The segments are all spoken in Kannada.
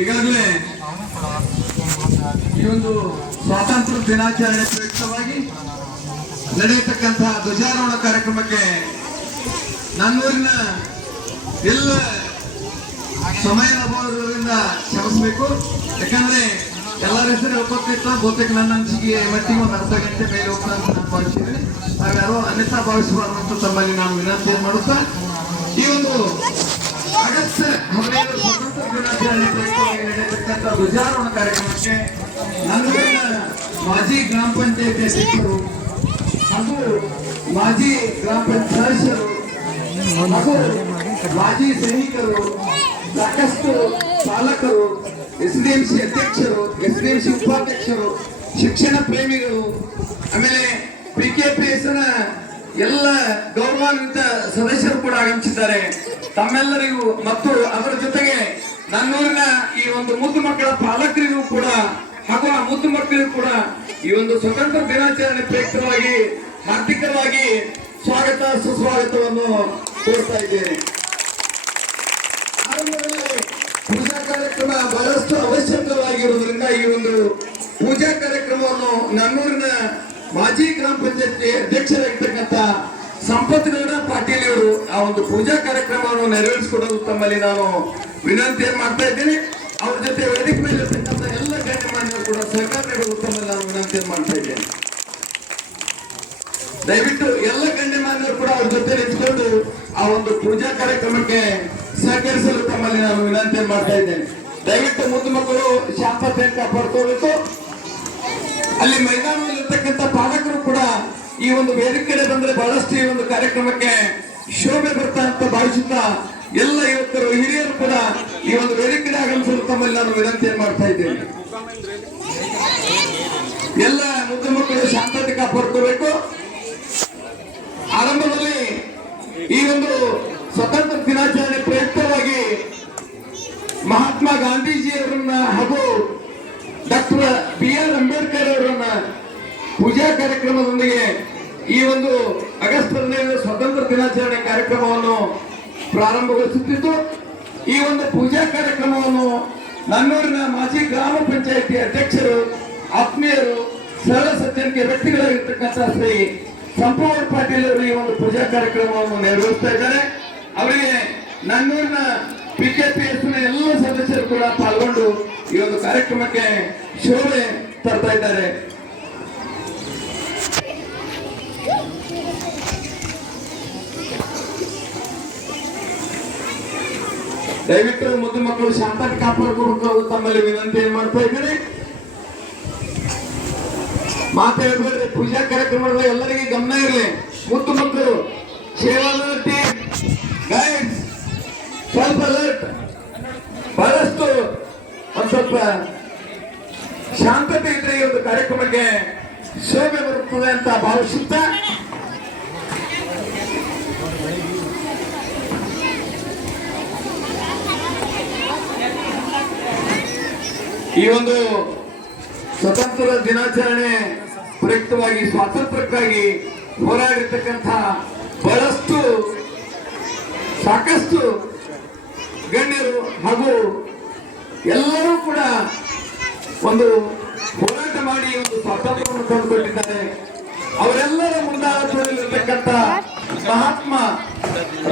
ಈಗಾಗಲೇ ಈ ಒಂದು ಸ್ವಾತಂತ್ರ್ಯ ದಿನಾಚರಣೆ ಪ್ರಯುಕ್ತವಾಗಿ ನಡೆಯತಕ್ಕಂತಹ ಧ್ವಜಾರೋಹಣ ಕಾರ್ಯಕ್ರಮಕ್ಕೆ ನನ್ನೂರಿನ ಎಲ್ಲ ಸಮಯ ಅಭಾವದಿಂದ ಕ್ಷಮಿಸಬೇಕು. ಯಾಕಂದ್ರೆ ಎಲ್ಲರ ಹೆಸರು ಹೇಳ್ಕೊತಿತ್ತು, ಬಹುತೇಕ ನನ್ನ ಅನಿಸಿಕೆ ಮಟ್ಟಿಗೆ ಒಂದು ಅರ್ಧ ಗಂಟೆ ಮೇಲೆ ಹೋಗ್ತಾ ಅಂತ ನಾನು ಭಾವಿಸಿದ್ದೇನೆ. ನಾವ್ಯಾರೋ ಅನ್ಯತಾ ಭಾವಿಸಬಾರ್ದು ತಮ್ಮಲ್ಲಿ ನಾನು ವಿನಂತಿಯನ್ನು ಮಾಡುತ್ತಾ ಈ ಒಂದು ಆಗಸ್ಟ್ 15 ಸ್ವಾತಂತ್ರ್ಯ ದಿನಾಚರಣೆ ಪ್ರಯುಕ್ತವಾಗಿ ನಡೆಯತಕ್ಕಂಥ ಧ್ವಜಾರೋಹಣ ಕಾರ್ಯಕ್ರಮಕ್ಕೆ ನನ್ನೂರಿನ ಮಾಜಿ ಗ್ರಾಮ ಪಂಚಾಯತ್ ಅಧ್ಯಕ್ಷರು ಹಾಗೂ ಮಾಜಿ ಗ್ರಾಮ ಪಂಚಾಯತ್ ಸದಸ್ಯರು ಹಾಗೂ ಮಾಜಿ ಸೈನಿಕರು, ಸಾಕಷ್ಟು ಪಾಲಕರು, SDMC ಅಧ್ಯಕ್ಷರು, SDMC ಉಪಾಧ್ಯಕ್ಷರು, ಶಿಕ್ಷಣ ಪ್ರೇಮಿಗಳು, ಆಮೇಲೆ PKPS ನ ಎಲ್ಲ ಗೌರವಾನ್ವಿತ ಸದಸ್ಯರು ಕೂಡ ಆಗಮಿಸಿದ್ದಾರೆ. ತಮ್ಮೆಲ್ಲರಿಗೂ ಮತ್ತು ಅದರ ಜೊತೆಗೆ ನನ್ನೂರಿನ ಈ ಒಂದು ಮುದ್ದು ಮಕ್ಕಳ ಪಾಲಕರಿಗೂ ಕೂಡ ಹಾಗೂ ಆ ಮುದ್ದು ಮಕ್ಕಳಿಗೂ ಕೂಡ ಈ ಒಂದು ಸ್ವತಂತ್ರ ದಿನಾಚರಣೆ ಪ್ರಯುಕ್ತವಾಗಿ ಹಾರ್ದಿಕವಾಗಿ ಸ್ವಾಗತ ಸುಸ್ವಾಗತವನ್ನು ಕೋರ್ತಾ ಇದ್ದೇನೆ. ಪೂಜಾ ಕಾರ್ಯಕ್ರಮ ಬಹಳಷ್ಟು ಅವಶ್ಯಕವಾಗಿರುವುದರಿಂದ ಈ ಒಂದು ಪೂಜಾ ಕಾರ್ಯಕ್ರಮವನ್ನು ನನ್ನೂರಿನ ಮಾಜಿ ಗ್ರಾಮ ಪಂಚಾಯತ್ ಅಧ್ಯಕ್ಷರಾಗಿರ್ತಕ್ಕಂಥ ಸಂಪತ್ ಗೌಡ ಪಾಟೀಲ್ ಅವರು ಆ ಒಂದು ಪೂಜಾ ಕಾರ್ಯಕ್ರಮವನ್ನು ನೆರವೇರಿಸಿಕೊಡಲು ತಮ್ಮಲ್ಲಿ ನಾನು ವಿನಂತಿಯನ್ನು ಮಾಡ್ತಾ ಇದ್ದೇನೆ. ಅವ್ರ ಜೊತೆ ವೇದಿಕೆ ಮೇಲೆ ಇರ್ತಕ್ಕಂಥ ಎಲ್ಲ ಗಣ್ಯಮಾನ್ಯರು ಕೂಡ ಸಹಕಾರ ನೀಡಲು ತಮ್ಮಲ್ಲಿ ನಾನು ವಿನಂತಿಯನ್ನು ಮಾಡ್ತಾ ಇದ್ದೇನೆ. ದಯವಿಟ್ಟು ಎಲ್ಲ ಗಣ್ಯಮಾನ್ಯರು ಕೂಡ ಅವ್ರ ಜೊತೆ ನಿಂತ್ಕೊಂಡು ಆ ಒಂದು ಪೂಜಾ ಕಾರ್ಯಕ್ರಮಕ್ಕೆ ಸಹಕರಿಸಲು ತಮ್ಮಲ್ಲಿ ನಾನು ವಿನಂತಿಯನ್ನು ಮಾಡ್ತಾ ಇದ್ದೇನೆ. ದಯವಿಟ್ಟು ಮುದ್ದು ಮಕ್ಕಳು ಶಾಂತತೆಯನ್ನು ಕಾಪಾಡ್ಕೋಬೇಕು. ಅಲ್ಲಿ ಮೈದಾನದಲ್ಲಿರ್ತಕ್ಕಂಥ ಪಾಲಕರು ಕೂಡ ಈ ಒಂದು ವೇದಿಕೆ ಬಂದ್ರೆ ಬಹಳಷ್ಟು ಈ ಒಂದು ಕಾರ್ಯಕ್ರಮಕ್ಕೆ ಶೋಭೆ ಬರ್ತಾ ಅಂತ ಭಾವಿಸುತ್ತಾ ಎಲ್ಲ ಯುವಕರು ಹಿರಿಯರು ಕೂಡ ಈ ಒಂದು ವೇದಿಕೆ ಆಗಮಿಸಲು ತಮ್ಮಲ್ಲಿ ನಾನು ವಿನಂತಿಯನ್ನು ಮಾಡ್ತಾ ಇದ್ದೇನೆ. ಎಲ್ಲ ಮುದ್ದು ಮಕ್ಕಳು ಶಾಂತತೆ ಕಾಪಾಡ್ಕೋಬೇಕು. ಆರಂಭದಲ್ಲಿ ಈ ಒಂದು ಸ್ವತಂತ್ರ ದಿನಾಚರಣೆ ಪ್ರಯುಕ್ತವಾಗಿ ಮಹಾತ್ಮ ಗಾಂಧೀಜಿಯವರನ್ನ ಹಾಗೂ ಡಾಕ್ಟರ್ BR ಅಂಬೇಡ್ಕರ್ ಅವರನ್ನ ಪೂಜಾ ಕಾರ್ಯಕ್ರಮದೊಂದಿಗೆ ಈ ಒಂದು ಆಗಸ್ಟ್ 15 ಸ್ವತಂತ್ರ ದಿನಾಚರಣೆ ಕಾರ್ಯಕ್ರಮವನ್ನು ಪ್ರಾರಂಭಗೊಳಿಸುತ್ತಿದ್ದು, ಈ ಒಂದು ಪೂಜಾ ಕಾರ್ಯಕ್ರಮವನ್ನು ನನ್ನೂರಿನ ಮಾಜಿ ಗ್ರಾಮ ಪಂಚಾಯಿತಿ ಅಧ್ಯಕ್ಷರು, ಆತ್ಮೀಯರು, ಸರಳ ಸಜ್ಜನಿಕೆ ವ್ಯಕ್ತಿಗಳಾಗಿರ್ತಕ್ಕಂಥ ಶ್ರೀ ಸಂಪತ್ ಪಾಟೀಲ್ ಅವರು ಈ ಒಂದು ಪೂಜಾ ಕಾರ್ಯಕ್ರಮವನ್ನು ನೆರವೇರಿಸ್ತಾ ಇದ್ದಾರೆ. ಅವರಿಗೆ ನನ್ನೂರಿನ PKPS ನ ಎಲ್ಲ ಸದಸ್ಯರು ಕೂಡ ಪಾಲ್ಗೊಂಡು ಈ ಒಂದು ಕಾರ್ಯಕ್ರಮಕ್ಕೆ ಶೋಭೆ ತರ್ತಾ ಇದ್ದಾರೆ. ದಯವಿಟ್ಟು ಮುದ್ದು ಮಕ್ಕಳು ಶಾಂತತೆ ಕಾಪಾಡಿಕೊಂಡು ತಮ್ಮಲ್ಲಿ ವಿನಂತಿ ಮಾಡ್ತಾ ಇದ್ದೇನೆ. ಮಾತಾಡಬೇಡ್ರಿ. ಪೂಜಾ ಕಾರ್ಯಕ್ರಮದ ಎಲ್ಲರಿಗೆ ಗಮನ ಇರಲಿ. ಮುದ್ದು ಮಕ್ಕಳು ಸೇವಾ ಗೈಡ್ಸ್ ಸ್ವಲ್ಪ ಅಲರ್ಟ್, ಬಹಳಷ್ಟು ಒಂದ್ ಸ್ವಲ್ಪ ಶಾಂತತೆ ಇದ್ರೆ ಈ ಒಂದು ಕಾರ್ಯಕ್ರಮಕ್ಕೆ ಶೋಭೆ ಬರುತ್ತದೆ ಅಂತ ಭಾವಿಸುತ್ತಾ ಈ ಒಂದು ಸ್ವತಂತ್ರ ದಿನಾಚರಣೆ ಪ್ರಯುಕ್ತವಾಗಿ ಸ್ವಾತಂತ್ರ್ಯಕ್ಕಾಗಿ ಹೋರಾಡಿರ್ತಕ್ಕಂಥ ಬಹಳಷ್ಟು ಸಾಕಷ್ಟು ಗಣ್ಯರು ಹಾಗೂ ಎಲ್ಲರೂ ಕೂಡ ಒಂದು ಹೋರಾಟ ಮಾಡಿ ಒಂದು ಸ್ವಾತಂತ್ರ್ಯವನ್ನು ತಂದುಕೊಟ್ಟಿದ್ದಾರೆ. ಅವರೆಲ್ಲರ ಮುಂದಾಳತ್ವದಲ್ಲಿರ್ತಕ್ಕಂಥ ಮಹಾತ್ಮ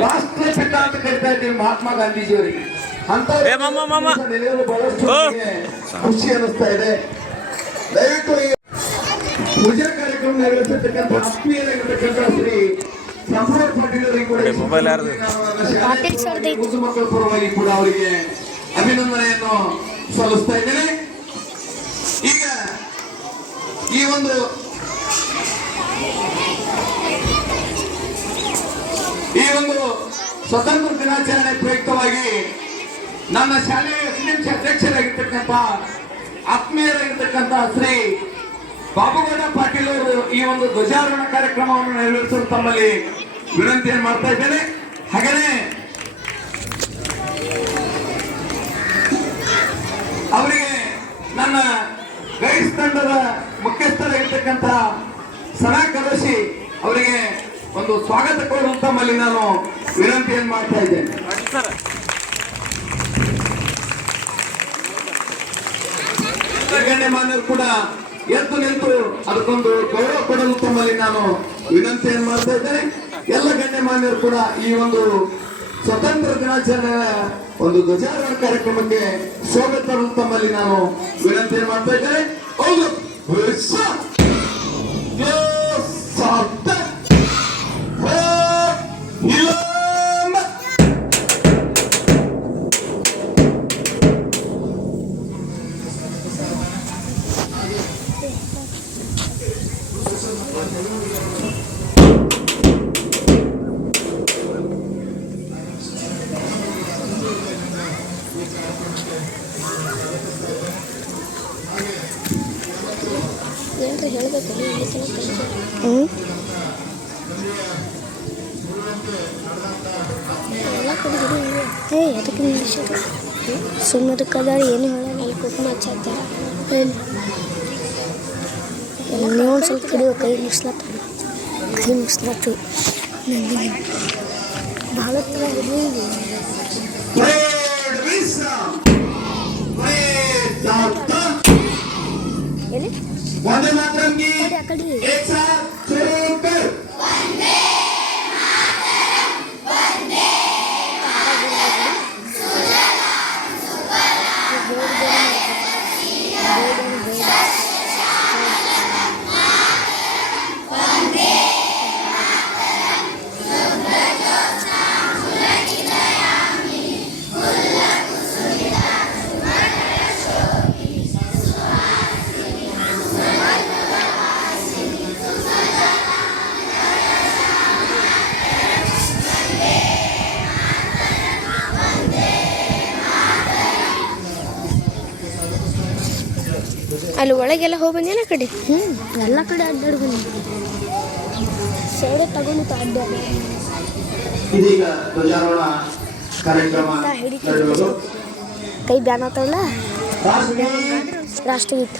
ರಾಷ್ಟ್ರಪಿತ ಅಂತ ಕರಿತಾ ಇದ್ದೀವಿ ಮಹಾತ್ಮ ಗಾಂಧೀಜಿಯವರಿಗೆ. ಅಂತ ಬಹಳಷ್ಟು ಖುಷಿ ಅನ್ನಿಸ್ತಾ ಇದೆ. ದಯವಿಟ್ಟು ಈ ಪೂಜಾ ಕಾರ್ಯಕ್ರಮ ನೆರವೇರಿಸತಕ್ಕಂಥ ಆತ್ಮೀಯರಾಗಿರ್ತಕ್ಕಂಥ ಶ್ರೀ ಸಂಪತ್ ಪಾಟೀಲ್ ಅವರಿಗೆ ಕೂಡ ಮುದ್ದು ಮಕ್ಕಳ ಪರವಾಗಿ ಕೂಡ ಅವರಿಗೆ ಅಭಿನಂದನೆಯನ್ನು ಸಲ್ಲಿಸ್ತಾ ಇದ್ದೇನೆ. ಈಗ ಈ ಒಂದು ಸ್ವತಂತ್ರ ದಿನಾಚರಣೆ ಪ್ರಯುಕ್ತವಾಗಿ ನನ್ನ ಶಾಲೆಯ SDMC ಅಧ್ಯಕ್ಷರಾಗಿರ್ತಕ್ಕಂಥ ಆತ್ಮೀಯರಾಗಿರ್ತಕ್ಕಂಥ ಶ್ರೀ ಬಾಬುಗೌಡ ಪಾಟೀಲ್ ಅವರು ಈ ಒಂದು ಧ್ವಜಾರೋಹಣ ಕಾರ್ಯಕ್ರಮವನ್ನು ನೆರವೇರಿಸಲು ತಮ್ಮಲ್ಲಿ ವಿನಂತಿಯನ್ನು ಮಾಡ್ತಾ ಇದ್ದೇನೆ. ಹಾಗೆಯೇ ಅವರಿಗೆ ನನ್ನ ಗೈಡ್ಸ್ ತಂಡದ ಮುಖ್ಯಸ್ಥರಾಗಿರ್ತಕ್ಕಂಥ ಸನಾ ಕಲೋಶಿ ಅವರಿಗೆ ಒಂದು ಸ್ವಾಗತ ಕೋರುವಂತ ತಮ್ಮಲ್ಲಿ ನಾನು ವಿನಂತಿಯನ್ನು ಮಾಡ್ತಾ ಇದ್ದೇನೆ. ಗಣ್ಯಮಾನ್ಯರು ಕೂಡ ಎದ್ದು ನಿಂತು ಅದಕ್ಕೊಂದು ಗೌರವ ಕೊಡಲು ತಮ್ಮಲ್ಲಿ ನಾನು ವಿನಂತಿಯನ್ನು ಮಾಡ್ತಾ ಇದ್ದೇನೆ. ಎಲ್ಲ ಗಣ್ಯಮಾನ್ಯರು ಕೂಡ ಈ ಒಂದು ಸ್ವತಂತ್ರ ದಿನಾಚರಣೆಯ ಒಂದು ಧ್ವಜಾರೋಹಣ ಕಾರ್ಯಕ್ರಮಕ್ಕೆ ಸ್ವಾಗತ ತರಲು ತಮ್ಮಲ್ಲಿ ನಾನು ವಿನಂತಿಯನ್ನು ಮಾಡ್ತಾ ಇದ್ದೇನೆ. ಹೌದು ಸುಮ್ಮನೆ ಕದಾರ ಏನು ಹೇಳಲ್ಲ ಅಲ್ಲಿ ಕುಕುಮ ಹಚ್ಚಾಕ್ತಾರೆ. ನೀವು ಒಂದು ಸ್ವಲ್ಪ ಕಡಿಯೋ ಕೈ ಮುಗಿಸ್ಲತ್ತು ಭಾಳ ಥರ ಎಲ್ಲಿ ಆ ಕಡೆ ಅಲ್ಲಿ ಒಳಗೆಲ್ಲ ಹೋಗಿ ಬಂದೇನ ಕಡೆ ಎಲ್ಲ ಕಡೆ ಅಡ್ಡಾಡಿ ಬಂದ ಸೈಡೆ ತಗೊಂಡಿತ್ತು ಅಡ್ಡಾಡ ಇದೀಗ ಧ್ವಜಾರೋಹಣ ಕಾರ್ಯಕ್ರಮ ನಡೆಯುವುದು. ಕೈ ಬ್ಯಾನ್ ಆಗ್ತಾವಲ್ಲ ರಾಷ್ಟ್ರಗೀತ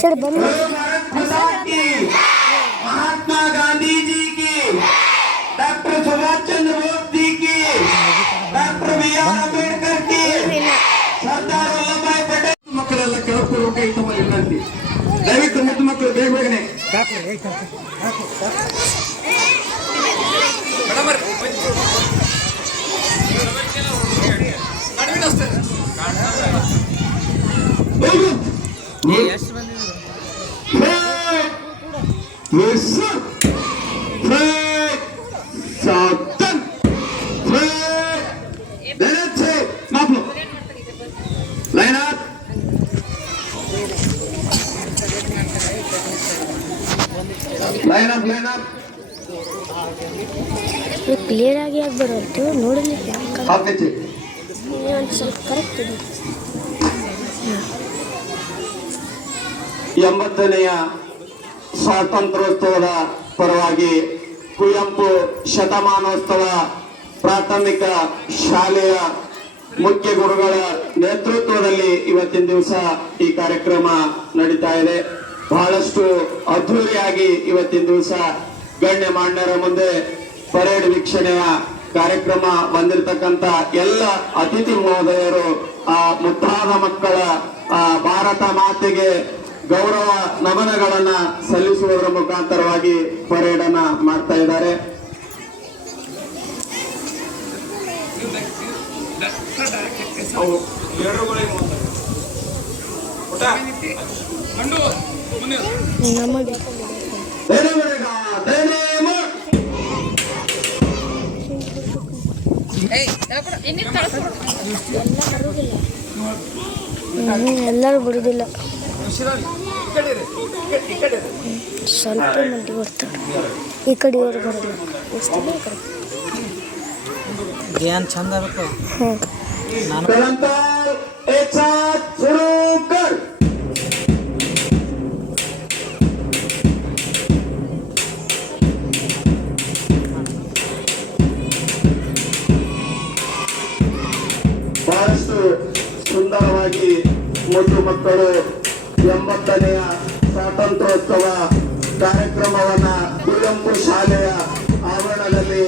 सर बंद महात्मा गांधी जी की, डॉक्टर सुभाष चंद्र बोस जी की, डॉक्टर बी.आर. अंबेडकर की, सरदार वल्लभभाई पटेल ಮಕ್ಕಳೆಲ್ಲ ಕೇಳಬೇಕು ಕೈ ತುಂಬ ವಿನಂತಿ. ದಯವಿಟ್ಟು ಮುದ್ದು ಮಕ್ಕಳು ಬೇಗ ಬೇಗನೆ ಕ್ಲಿಯರ್ ಆಗಿ ಯಾಕೆ ಬರೋದು ನೋಡಲಿ ಒಂದು ಸ್ವಲ್ಪ ಕರೆಕ್ಟ್ ಇದೆ. 80ನೇಯ ಸ್ವಾತಂತ್ರ್ಯೋತ್ಸವದ ಪರವಾಗಿ ಕುವೆಂಪು ಶತಮಾನೋತ್ಸವ ಪ್ರಾಥಮಿಕ ಶಾಲೆಯ ಮುಖ್ಯ ಗುರುಗಳ ನೇತೃತ್ವದಲ್ಲಿ ಇವತ್ತಿನ ದಿವಸ ಈ ಕಾರ್ಯಕ್ರಮ ನಡೀತಾ ಇದೆ. ಬಹಳಷ್ಟು ಅದ್ಧೂರಿಯಾಗಿ ಇವತ್ತಿನ ದಿವಸ ಗಣ್ಯಮಾನ್ಯರ ಮುಂದೆ ಪರೇಡ್ ವೀಕ್ಷಣೆಯ ಕಾರ್ಯಕ್ರಮ ಬಂದಿರತಕ್ಕಂತ ಎಲ್ಲ ಅತಿಥಿ ಮಹೋದಯರು ಆ ಮುದ್ದಾದ ಮಕ್ಕಳ ಭಾರತ ಮಾತೆಗೆ ಗೌರವ ನಮನಗಳನ್ನ ಸಲ್ಲಿಸುವುದರ ಮುಖಾಂತರವಾಗಿ ಪರೇಡ್ ಅನ್ನ ಮಾಡ್ತಾ ಇದ್ದಾರೆ. ನಮಗೆ ಎಲ್ಲರೂ ಬಿಡುದಿಲ್ಲ, ಸ್ವಲ್ಪ ಮಂದಿ ಬರ್ತಾರೆ. ಈ ಕಡೆಯವರು ಬರೋದಿಲ್ಲ. ಎಷ್ಟು ಬೇಕು ಧ್ಯಾನ್ ಚಂದ ಬೇಕು. ಬಹಳಷ್ಟು ಸುಂದರವಾಗಿ ಮುದ್ದು ಮಕ್ಕಳು 80ನೆಯ ಸ್ವಾತಂತ್ರ್ಯೋತ್ಸವ ಕಾರ್ಯಕ್ರಮವನ್ನ ಕುವೆಂಪು ಶಾಲೆಯ ಆವರಣದಲ್ಲಿ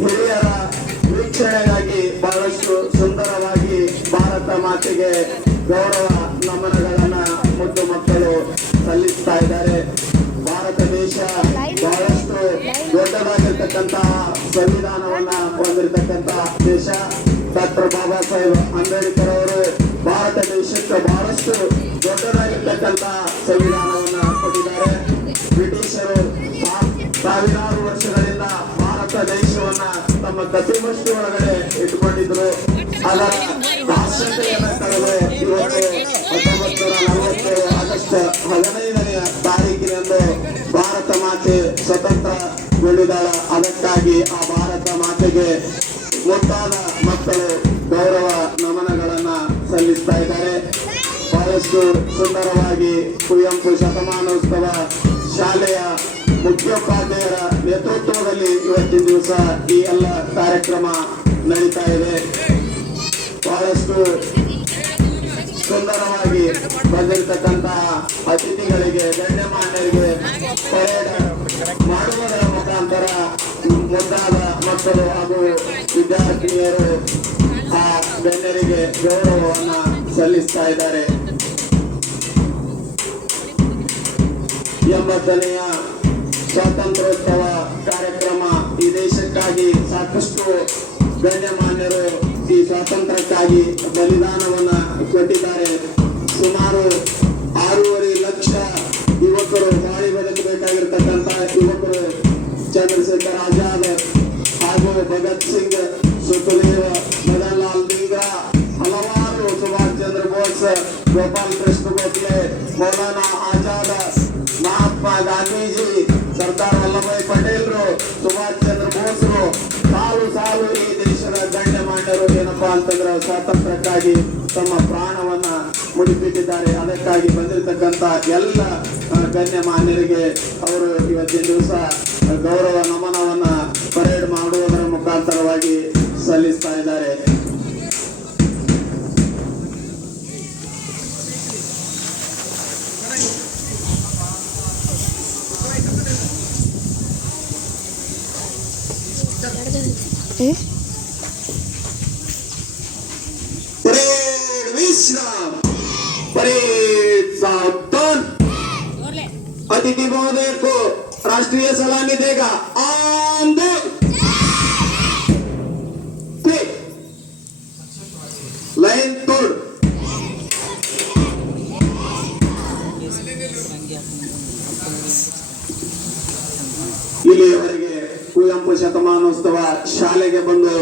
ಹಿರಿಯರ ವೀಕ್ಷಣೆಗಾಗಿ ಬಹಳಷ್ಟು ಸುಂದರವಾಗಿ ಭಾರತ ಮಾತೆಗೆ ಗೌರವ ನಮನಗಳನ್ನ ಮುದ್ದು ಮಕ್ಕಳು ಸಲ್ಲಿಸ್ತಾ ಇದ್ದಾರೆ. ಭಾರತ ದೇಶ ಬಹಳಷ್ಟು ದೊಡ್ಡದಾಗಿರ್ತಕ್ಕಂತಹ ಸಂವಿಧಾನವನ್ನ ಹೊಂದಿರತಕ್ಕಂತಹ ದೇಶ. ಡಾಕ್ಟರ್ ಬಾಬಾ ಸಾಹೇಬ್ ಅಂಬೇಡ್ಕರ್ ಅವರು ಭಾರತ ದೇಶಕ್ಕೆ ಬಹಳಷ್ಟು ದೊಡ್ಡದಾಗಿರ್ತಕ್ಕಂತಹ ಸಂವಿಧಾನವನ್ನ ಕೊಟ್ಟಿದ್ದಾರೆ. ಬ್ರಿಟಿಷರು ಸಾವಿರಾರು ವರ್ಷಗಳಿಂದ ಭಾರತ ದೇಶವನ್ನ ತಮ್ಮ ಕಪಿಮುಷ್ಟಿ ಒಳಗಡೆ ಇಟ್ಟುಕೊಂಡಿದ್ರು. ಅದರ ರಾಷ್ಟ್ರೀಯತೆಯನ್ನು ಕಳೆದು ಇವತ್ತು 1947 ಆಗಸ್ಟ್ 15ನೆಯ ತಾರೀಕಿನಂದು ಭಾರತ ಮಾತೆ ಸ್ವತಂತ್ರಗೊಂಡಿದ್ದಾಳ. ಅದಕ್ಕಾಗಿ ಆ ಭಾರತ ಮಾತೆಗೆ ಮುದ್ದಾದ ಮಕ್ಕಳು ಗೌರವ ನಮನಗಳನ್ನ ಸಲ್ಲಿಸ್ತಾ ಇದ್ದಾರೆ. ಬಹಳಷ್ಟು ಸುಂದರವಾಗಿ ಕುವೆಂಪು ಶತಮಾನೋತ್ಸವ ಶಾಲೆಯ ಮುಖ್ಯೋಪಾಧ್ಯಾಯರ ನೇತೃತ್ವದಲ್ಲಿ ಇವತ್ತಿನ ದಿವಸ ಈ ಎಲ್ಲ ಕಾರ್ಯಕ್ರಮ ನಡೀತಾ ಇದೆ. ಬಹಳಷ್ಟು ಸುಂದರವಾಗಿ ಬಂದಿರತಕ್ಕಂತಹ ಅತಿಥಿಗಳಿಗೆ, ಗಣ್ಯಮಾನ್ಯರಿಗೆ ಪರೇಡ್ ಮಾಡುವುದರ ಮುಖಾಂತರ ಮುದ್ದಾದ ಮಕ್ಕಳು ಹಾಗೂ ವಿದ್ಯಾರ್ಥಿನಿಯರು ಆ ಗಣ್ಯರಿಗೆ ಗೌರವವನ್ನ ಸಲ್ಲಿಸ್ತಾ ಇದ್ದಾರೆ. 80ನೆಯ ಸ್ವಾತಂತ್ರ್ಯೋತ್ಸವ ಕಾರ್ಯಕ್ರಮ ಈ ದೇಶಕ್ಕಾಗಿ ಸಾಕಷ್ಟು ಗಣ್ಯಮಾನ್ಯರು ಈ ಸ್ವಾತಂತ್ರ್ಯಕ್ಕಾಗಿ ಬಲಿದಾನವನ್ನ ಕೊಟ್ಟಿದ್ದಾರೆ. ಸುಮಾರು 6.5 ಲಕ್ಷ ಯುವಕರು ಬಾಳಿ ಬದುಕಬೇಕಾಗಿರ್ತಕ್ಕಂಥ ಯುವಕರು ಚಂದ್ರಶೇಖರ್ ಆಜಾದ್ ಹಾಗೂ ಭಗತ್ ಸಿಂಗ್, ಸುಖದೇವ್, ಮದನ್ ಲಾಲ್ ಧಿಂಗ್ರಾ, ಹಲವಾರು ಸುಭಾಷ್ ಚಂದ್ರ ಬೋಸ್, ಗೋಪಾಲ್ ಕೃಷ್ಣ ಗೋಖಲೆ, ಮೌಲಾನಾ ಆಜಾದ್, ಮಹಾತ್ಮ ಗಾಂಧೀಜಿ, ಸರ್ದಾರ್ ವಲ್ಲಭಾಯ್ ಪಟೇಲ್ರು, ಸುಭಾಷ್ ಚಂದ್ರ ಬೋಸ್ರು, ಸಾಲು ಸಾಲು ಈ ದೇಶದ ಗಣ್ಯಮಾನ್ಯರು ಏನಪ್ಪಾ ಅಂತಂದ್ರೆ ಸ್ವಾತಂತ್ರ್ಯಕ್ಕಾಗಿ ತಮ್ಮ ಪ್ರಾಣವನ್ನ ಮುಡಿಪಿಟ್ಟಿದ್ದಾರೆ. ಅದಕ್ಕಾಗಿ ಬಂದಿರತಕ್ಕಂತ ಎಲ್ಲ ಗಣ್ಯಮಾನ್ಯರಿಗೆ ಅವರು ಇವತ್ತಿನ ದಿವಸ ಗೌರವ ನಮನವನ್ನ ಪರೇಡ್ ಮಾಡುವುದರ ಮುಖಾಂತರವಾಗಿ ಸಲ್ಲಿಸ್ತಾ ಇದ್ದಾರೆ. परेड विश्राम, परेड सावधान। अतिथि महोदय को राष्ट्रीय सलामी देगा। ऑन द लाइन तोड़। ಇಲ್ಲಿಯವರೆಗೆ ಕುವೆಂಪು ಶತಮಾನೋತ್ಸವ ಶಾಲೆಗೆ ಬಂದು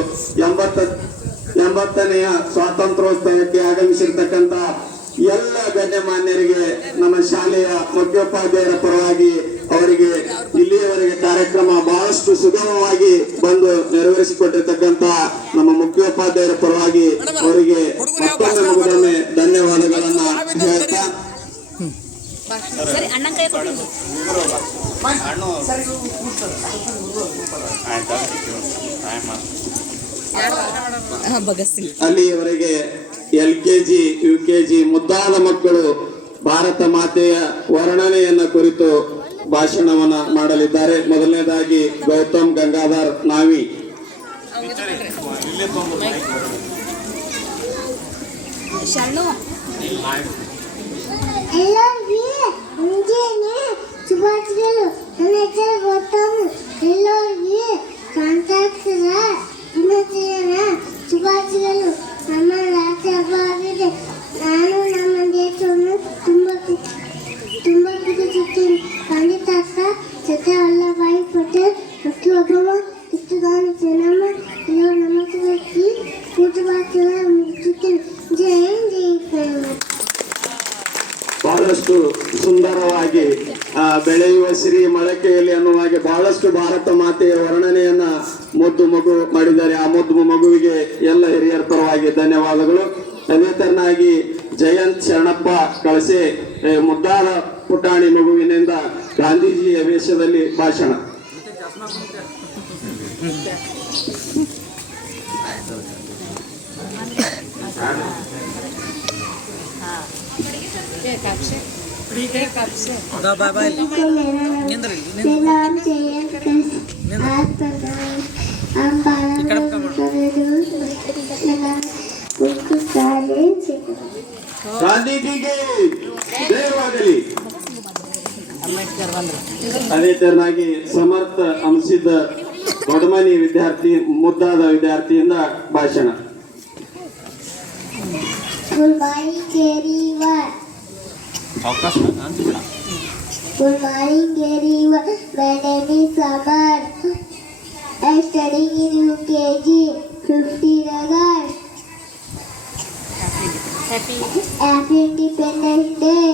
80ನೆಯ ಸ್ವಾತಂತ್ರ್ಯೋತ್ಸವಕ್ಕೆ ಆಗಮಿಸಿರ್ತಕ್ಕಂಥ ಎಲ್ಲ ಗಣ್ಯಮಾನ್ಯರಿಗೆ ನಮ್ಮ ಶಾಲೆಯ ಮುಖ್ಯೋಪಾಧ್ಯಾಯರ ಪರವಾಗಿ ಅವರಿಗೆ ಇಲ್ಲಿಯವರೆಗೆ ಕಾರ್ಯಕ್ರಮ ಬಹಳಷ್ಟು ಸುಗಮವಾಗಿ ಬಂದು ನೆರವೇರಿಸಿಕೊಟ್ಟಿರ್ತಕ್ಕಂಥ ನಮ್ಮ ಮುಖ್ಯೋಪಾಧ್ಯಾಯರ ಪರವಾಗಿ ಅವರಿಗೆ ಮತ್ತೊಮ್ಮೆ ಧನ್ಯವಾದಗಳನ್ನ ಹೇಳ್ತಾ ಅಲ್ಲಿಯವರೆಗೆ LKG UKG ಮುದ್ದಾದ ಮಕ್ಕಳು ಭಾರತ ಮಾತೆಯ ವರ್ಣನೆಯನ್ನ ಕುರಿತು ಭಾಷಣವನ್ನ ಮಾಡಲಿದ್ದಾರೆ. ಮೊದಲನೇದಾಗಿ ಗೌತಮ್ ಗಂಗಾಧರ್ ನಾವಿ. ಶುಭಾಶಯಗಳು. ನನ್ನ ಹೆಸರು ಗೌತಮ್. ಎಲ್ಲರಿಗೂ ಸಂತಾಕ್ಷರ ದಿನಾಚರಣೆಯ ಶುಭಾಶಯಗಳು. ನಮ್ಮ ರಾಷ್ಟ್ರ ಹಬ್ಬವಾಗಿದೆ. ನಾನು ನಮ್ಮ ದೇಶವನ್ನು ತುಂಬ ಪ್ರೀತಿಸುತ್ತೇನೆ. ಖಂಡಿತ ಬಹಳಷ್ಟು ಸುಂದರವಾಗಿ ಬೆಳೆಯುವ ಸಿರಿ ಮೊಳಕೆಯಲ್ಲಿ ಅನ್ನುವ ಹಾಗೆ ಬಹಳಷ್ಟು ಭಾರತ ಮಾತೆಯ ವರ್ಣನೆಯನ್ನ ಮುದ್ದು ಮಗು ಮಾಡಿದ್ದಾರೆ. ಆ ಮುದ್ದು ಮಗುವಿಗೆ ಎಲ್ಲ ಹಿರಿಯರ ಪರವಾಗಿ ಧನ್ಯವಾದಗಳು. ಅದೇ ತರನಾಗಿ ಜಯಂತ್ ಶರಣಪ್ಪ ಕಳಸೆ ಮುದ್ದಾದ ಪುಟಾಣಿ ಮಗುವಿನಿಂದ ಗಾಂಧೀಜಿಯ ವೇಷದಲ್ಲಿ ಭಾಷಣ. ಗಾಂಧೀಜಿಗೆ ಜಯವಾಗಲಿ. ಅದೇ ತರನಾಗಿ ಸಮರ್ಥ ಅಂಶಿದ ದೊಡ್ಡಮನಿ ವಿದ್ಯಾರ್ಥಿ ಮುದ್ದಾದ ವಿದ್ಯಾರ್ಥಿಯಿಂದ ಭಾಷಣ. Good morning, everyone. Good morning, everyone. My name is Samar. I am studying in UKG 50 August. Happy Independence Day.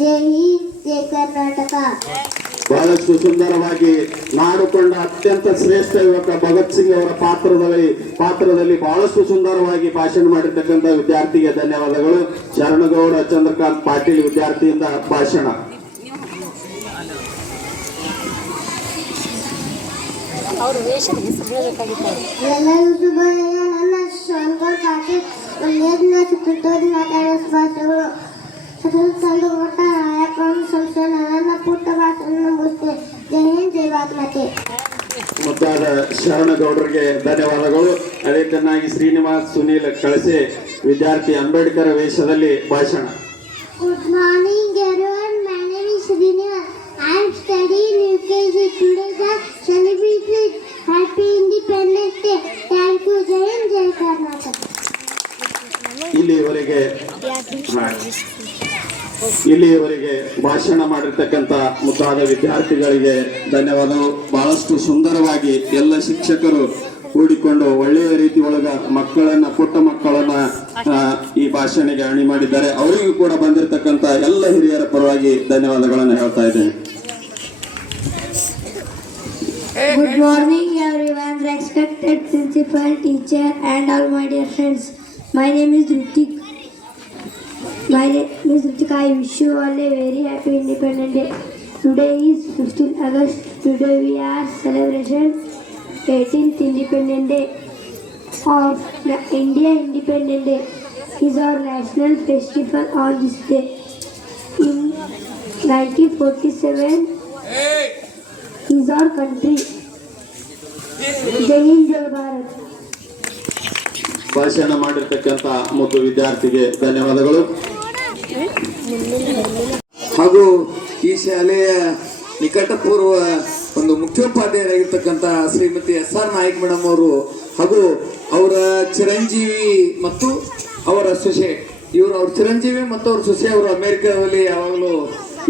Jai Hind, Jai Karnataka. ಬಹಳಷ್ಟು ಸುಂದರವಾಗಿ ನಾಡುಕೊಂಡ ಅತ್ಯಂತ ಶ್ರೇಷ್ಠ ಯುವಕ ಭಗತ್ ಸಿಂಗ್ ಅವರ ಪಾತ್ರದಲ್ಲಿ ಬಹಳಷ್ಟು ಸುಂದರವಾಗಿ ಭಾಷಣ ಮಾಡಿರ್ತಕ್ಕಂಥ ವಿದ್ಯಾರ್ಥಿಗೆ ಧನ್ಯವಾದಗಳು. ಶರಣಗೌಡ ಚಂದ್ರಕಾಂತ್ ಪಾಟೀಲ್ ವಿದ್ಯಾರ್ಥಿಯಿಂದ ಭಾಷಣ. ಎಲ್ಲರಿಗೂ ನನ್ನ ಶರಣಗೌಡ ಪಾಟೀಲ್ ಒಂದೇದಿನ ಚಿತ್ರದಲ್ಲಿ ಮಾತಾಡೋ ಭಾಷೆಗಳು ತಂದು ಕೊಟ್ಟ ನಾಯಕರನ್ನು ಸಂಸ್ಥೆ ನನ್ನ ಪುಟ್ಟ ಭಾಷೆಯನ್ನು ಮುಗಿಸ್ತೇನೆ. ಜೈ ಹಿಂದ್, ಜೈ ಭಾರತ್ ಮಾತೆ. ಮುದ್ದಾದ ಶರಣಗೌಡರಿಗೆ ಧನ್ಯವಾದಗಳು. ಅದೇ ಚೆನ್ನಾಗಿ ಶ್ರೀನಿವಾಸ್ ಸುನೀಲ್ ಕಳಸೆ ವಿದ್ಯಾರ್ಥಿ ಅಂಬೇಡ್ಕರ್ ವೇಷದಲ್ಲಿ ಭಾಷಣ. Good morning, everyone. My name is Srinivas. I am studying UKG. Today the celebrated Happy Independence Day. Thank you. Jai Hind, Jai Karnataka. ಇಲ್ಲಿಯವರೆಗೆ ಭಾಷಣ ಮಾಡಿರ್ತಕ್ಕಂಥ ಮುದ್ದಾದ ವಿದ್ಯಾರ್ಥಿಗಳಿಗೆ ಧನ್ಯವಾದಗಳು. ಬಹಳಷ್ಟು ಸುಂದರವಾಗಿ ಎಲ್ಲ ಶಿಕ್ಷಕರು ಕೂಡಿಕೊಂಡು ಒಳ್ಳೆಯ ರೀತಿ ಒಳಗ ಪುಟ್ಟ ಮಕ್ಕಳನ್ನ ಈ ಭಾಷಣಿಗೆ ಅಣಿ ಮಾಡಿದ್ದಾರೆ. ಅವರಿಗೂ ಕೂಡ ಬಂದಿರತಕ್ಕಂಥ ಎಲ್ಲ ಹಿರಿಯರ ಪರವಾಗಿ ಧನ್ಯವಾದಗಳನ್ನು ಹೇಳ್ತಾ ಇದ್ದೇನೆ. Good morning, everyone. Respected principal, teacher, and all my dear friends. My name is Ritik. I wish you all a very happy Independence Day. Today is 15 August. Today we are celebrating 18th Independence Day of India. Independence Day is our national festival on this day. In 1947 is our country. Jai Hind, Jai Bharat. ಭಾಷಣ ಮಾಡಿರ್ತಕ್ಕಂಥ ಮುದ್ದು ವಿದ್ಯಾರ್ಥಿಗೆ ಧನ್ಯವಾದಗಳು. ಹಾಗೂ ಈ ಶಾಲೆಯ ನಿಕಟಪೂರ್ವ ಒಂದು ಮುಖ್ಯೋಪಾಧ್ಯಾಯರಾಗಿರ್ತಕ್ಕಂಥ ಶ್ರೀಮತಿ SR ನಾಯ್ಕ್ ಮೇಡಮ್ ಅವರು ಹಾಗೂ ಅವರ ಚಿರಂಜೀವಿ ಮತ್ತು ಅವರ ಸೊಸೆ ಅವ್ರ ಚಿರಂಜೀವಿ ಮತ್ತು ಅವ್ರ ಸೊಸೆ ಅವರು ಅಮೆರಿಕದಲ್ಲಿ ಯಾವಾಗಲೂ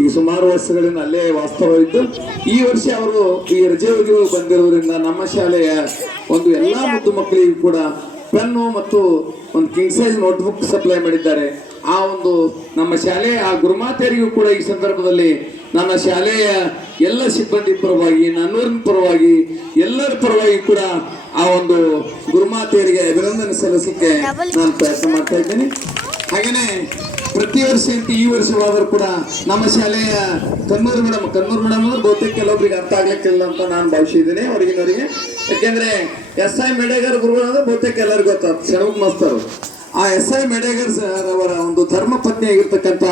ಈ ಸುಮಾರು ವರ್ಷಗಳಿಂದ ಅಲ್ಲೇ ವಾಸ್ತವವಿದ್ದು ಈ ವರ್ಷ ಅವರು ಈ ರಜೆಗೆ ಬಂದಿರೋದ್ರಿಂದ ನಮ್ಮ ಶಾಲೆಯ ಒಂದು ಎಲ್ಲಾ ಮುದ್ದು ಮಕ್ಕಳಿಗೂ ಕೂಡ ಪೆನ್ನು ಮತ್ತು ಒಂದು ಕಿಂಗ್ ಸೈಜ್ ನೋಟ್ಬುಕ್ ಸಪ್ಲೈ ಮಾಡಿದ್ದಾರೆ. ಆ ಒಂದು ನಮ್ಮ ಶಾಲೆಯ ಆ ಗುರುಮಾತೆಯರಿಗೂ ಕೂಡ ಈ ಸಂದರ್ಭದಲ್ಲಿ ನನ್ನ ಶಾಲೆಯ ಎಲ್ಲ ಸಿಬ್ಬಂದಿ ಪರವಾಗಿ ನನ್ನೂರಿನ ಪರವಾಗಿ ಎಲ್ಲರ ಪರವಾಗಿ ಕೂಡ ಆ ಒಂದು ಗುರುಮಾತೆಯರಿಗೆ ಅಭಿನಂದನೆ ಸಲ್ಲಿಸಲಿಕ್ಕೆ ನಾನು ಪ್ರಯತ್ನ ಮಾಡ್ತಾ ಇದ್ದೇನೆ. ಹಾಗೇನೆ ಪ್ರತಿ ವರ್ಷ ಈ ವರ್ಷವಾದರೂ ಕೂಡ ನಮ್ಮ ಶಾಲೆಯ ಕನ್ನೂರು ಮೇಡಮ್ ಅಂದ್ರೆ ಬಹುತೇಕ ಕೆಲವೊಬ್ಬರಿಗೆ ಅರ್ಥ ಆಗ್ಲಿಕ್ಕಿಲ್ಲ ಅಂತ ನಾನು ಭಾವಿಸಿದ್ದೇನೆ ಹೊರಗಿನವರಿಗೆ. ಯಾಕೆಂದ್ರೆ SI ಮೇಡೇಗರ್ ಗುರುಗಳು ಅಂದ್ರೆ ಬಹುತೇಕ ಎಲ್ಲರಿಗೂ ಗೊತ್ತಾಗ್ತದೆ, ಶರಣಗುಪ್ತ ಮಾಸ್ತರು. ಆ SI ಮೇಡೇಗರ್ ಅವರ ಒಂದು ಧರ್ಮ ಪತ್ನಿ ಆಗಿರ್ತಕ್ಕಂಥ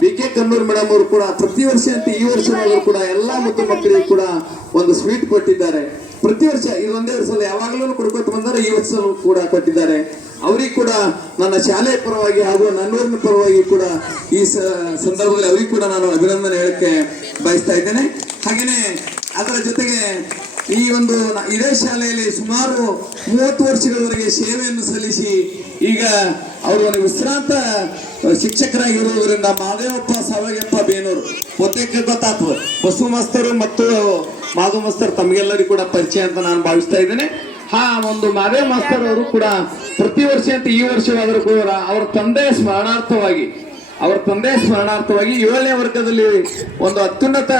BK ಕನ್ನೂರು ಮೇಡಮ್ ಅವರು ಕೂಡ ಪ್ರತಿ ವರ್ಷ ಈ ವರ್ಷವಾದರೂ ಕೂಡ ಎಲ್ಲಾ ಮುದ್ದು ಮಕ್ಕಳಿಗೂ ಕೂಡ ಒಂದು ಸ್ವೀಟ್ ಕೊಟ್ಟಿದ್ದಾರೆ. ಪ್ರತಿ ವರ್ಷ ಇದೊಂದೇ ವರ್ಷ ಯಾವಾಗಲೂ ಕೊಡ್ಕೊತ ಬಂದರೆ ಈ ವರ್ಷ ಕೂಡ ಕೊಟ್ಟಿದ್ದಾರೆ. ಅವರಿಗೆ ಕೂಡ ನನ್ನ ಶಾಲೆಯ ಪರವಾಗಿ ಹಾಗೂ ನನ್ನೂರಿನ ಪರವಾಗಿ ಕೂಡ ಈ ಸಂದರ್ಭದಲ್ಲಿ ಅವರಿಗೆ ಕೂಡ ನಾನು ಅಭಿನಂದನೆ ಹೇಳಕ್ಕೆ ಬಯಸ್ತಾ ಇದ್ದೇನೆ. ಹಾಗೇನೆ ಅದರ ಜೊತೆಗೆ ಈ ಒಂದು ಇದೇ ಶಾಲೆಯಲ್ಲಿ ಸುಮಾರು 30 ವರ್ಷಗಳವರೆಗೆ ಸೇವೆಯನ್ನು ಸಲ್ಲಿಸಿ ಈಗ ಅವರು ಒಂದು ವಿಶ್ರಾಂತ ಶಿಕ್ಷಕರಾಗಿರುವುದರಿಂದ ಮಾದೇವಪ್ಪ ಸಾವಗಪ್ಪ ಬೇನೂರು ಬಹುತೇಕ ಗೊತ್ತಾಗ್ತದೆ. ಬಸು ಮಾಸ್ತರು ಮತ್ತು ಮಾಧವ ಮಾಸ್ತರ್ ತಮಗೆಲ್ಲರಿಗೂ ಕೂಡ ಪರಿಚಯ ಅಂತ ನಾನು ಭಾವಿಸ್ತಾ ಇದ್ದೇನೆ. ಒಂದು ಮಾದೇವ ಮಾಸ್ತರ್ ಅವರು ಕೂಡ ಪ್ರತಿ ವರ್ಷ ಈ ವರ್ಷವಾದರೂ ಕೂಡ ಅವರ ತಂದೆಯ ಸ್ಮರಣಾರ್ಥವಾಗಿ ಅವರ ತಂದೆ ಸ್ಮರಣಾರ್ಥವಾಗಿ 7ನೇ ವರ್ಗದಲ್ಲಿ ಒಂದು ಅತ್ಯುನ್ನತ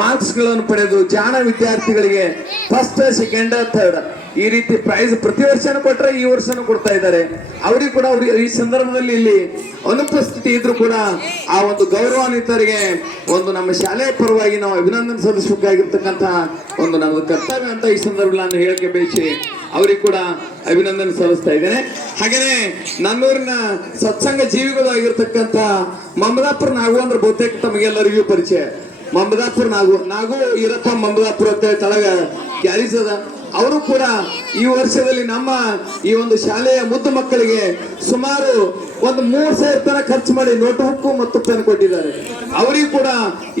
ಮಾರ್ಕ್ಸ್ ಗಳನ್ನು ಪಡೆದು ಜಾಣ ವಿದ್ಯಾರ್ಥಿಗಳಿಗೆ ಫಸ್ಟ್, ಸೆಕೆಂಡ್, ಥರ್ಡ್ ಈ ರೀತಿ ಪ್ರೈಸ್ ಪ್ರತಿ ವರ್ಷನೂ ಕೊಟ್ಟರೆ ಈ ವರ್ಷನೂ ಕೊಡ್ತಾ ಇದ್ದಾರೆ. ಅವರಿಗೆ ಕೂಡ ಈ ಸಂದರ್ಭದಲ್ಲಿ ಇಲ್ಲಿ ಅನುಪಸ್ಥಿತಿ ಇದ್ರೂ ಕೂಡ ಆ ಒಂದು ಗೌರವಾನ್ವಿತರಿಗೆ ಒಂದು ನಮ್ಮ ಶಾಲೆಯ ಪರವಾಗಿ ನಾವು ಅಭಿನಂದನೆ ಸಲ್ಲಿಸಬೇಕಾಗಿರ್ತಕ್ಕಂಥ ಒಂದು ನಮ್ಮದು ಕರ್ತವ್ಯ ಅಂತ ಈ ಸಂದರ್ಭದಲ್ಲಿ ನಾನು ಹೇಳಿಕೆ ಬಯಸಿ ಅವರಿಗೆ ಕೂಡ ಅಭಿನಂದನೆ ಸಲ್ಲಿಸ್ತಾ ಇದ್ದೇನೆ. ಹಾಗೇನೆ ನನ್ನೂರಿನ ಸತ್ಸಂಗ ಜೀವಿಗಳು ಆಗಿರ್ತಕ್ಕಂಥ ಮಮದಾಪುರ ನಾಗು ಅಂದ್ರೆ ಬಹುತೇಕ ತಮಗೆಲ್ಲರಿಗೂ ಪರಿಚಯ. ಮಮದಾಪುರ ನಾಗು ಇರಪ್ಪ ಮಮದಾಪುರ ಅಂತ ತಳಗ ಗ್ಯಾರೇಜ್ ಅದ. ಅವರು ಕೂಡ ಈ ವರ್ಷದಲ್ಲಿ ನಮ್ಮ ಈ ಒಂದು ಶಾಲೆಯ ಮುದ್ದು ಮಕ್ಕಳಿಗೆ ಸುಮಾರು ಒಂದು 3,000 ತನ ಖರ್ಚು ಮಾಡಿ ನೋಟ್ಬುಕ್ ಮತ್ತು ಪೆನ್ ಕೊಟ್ಟಿದ್ದಾರೆ. ಅವರಿಗೂ ಕೂಡ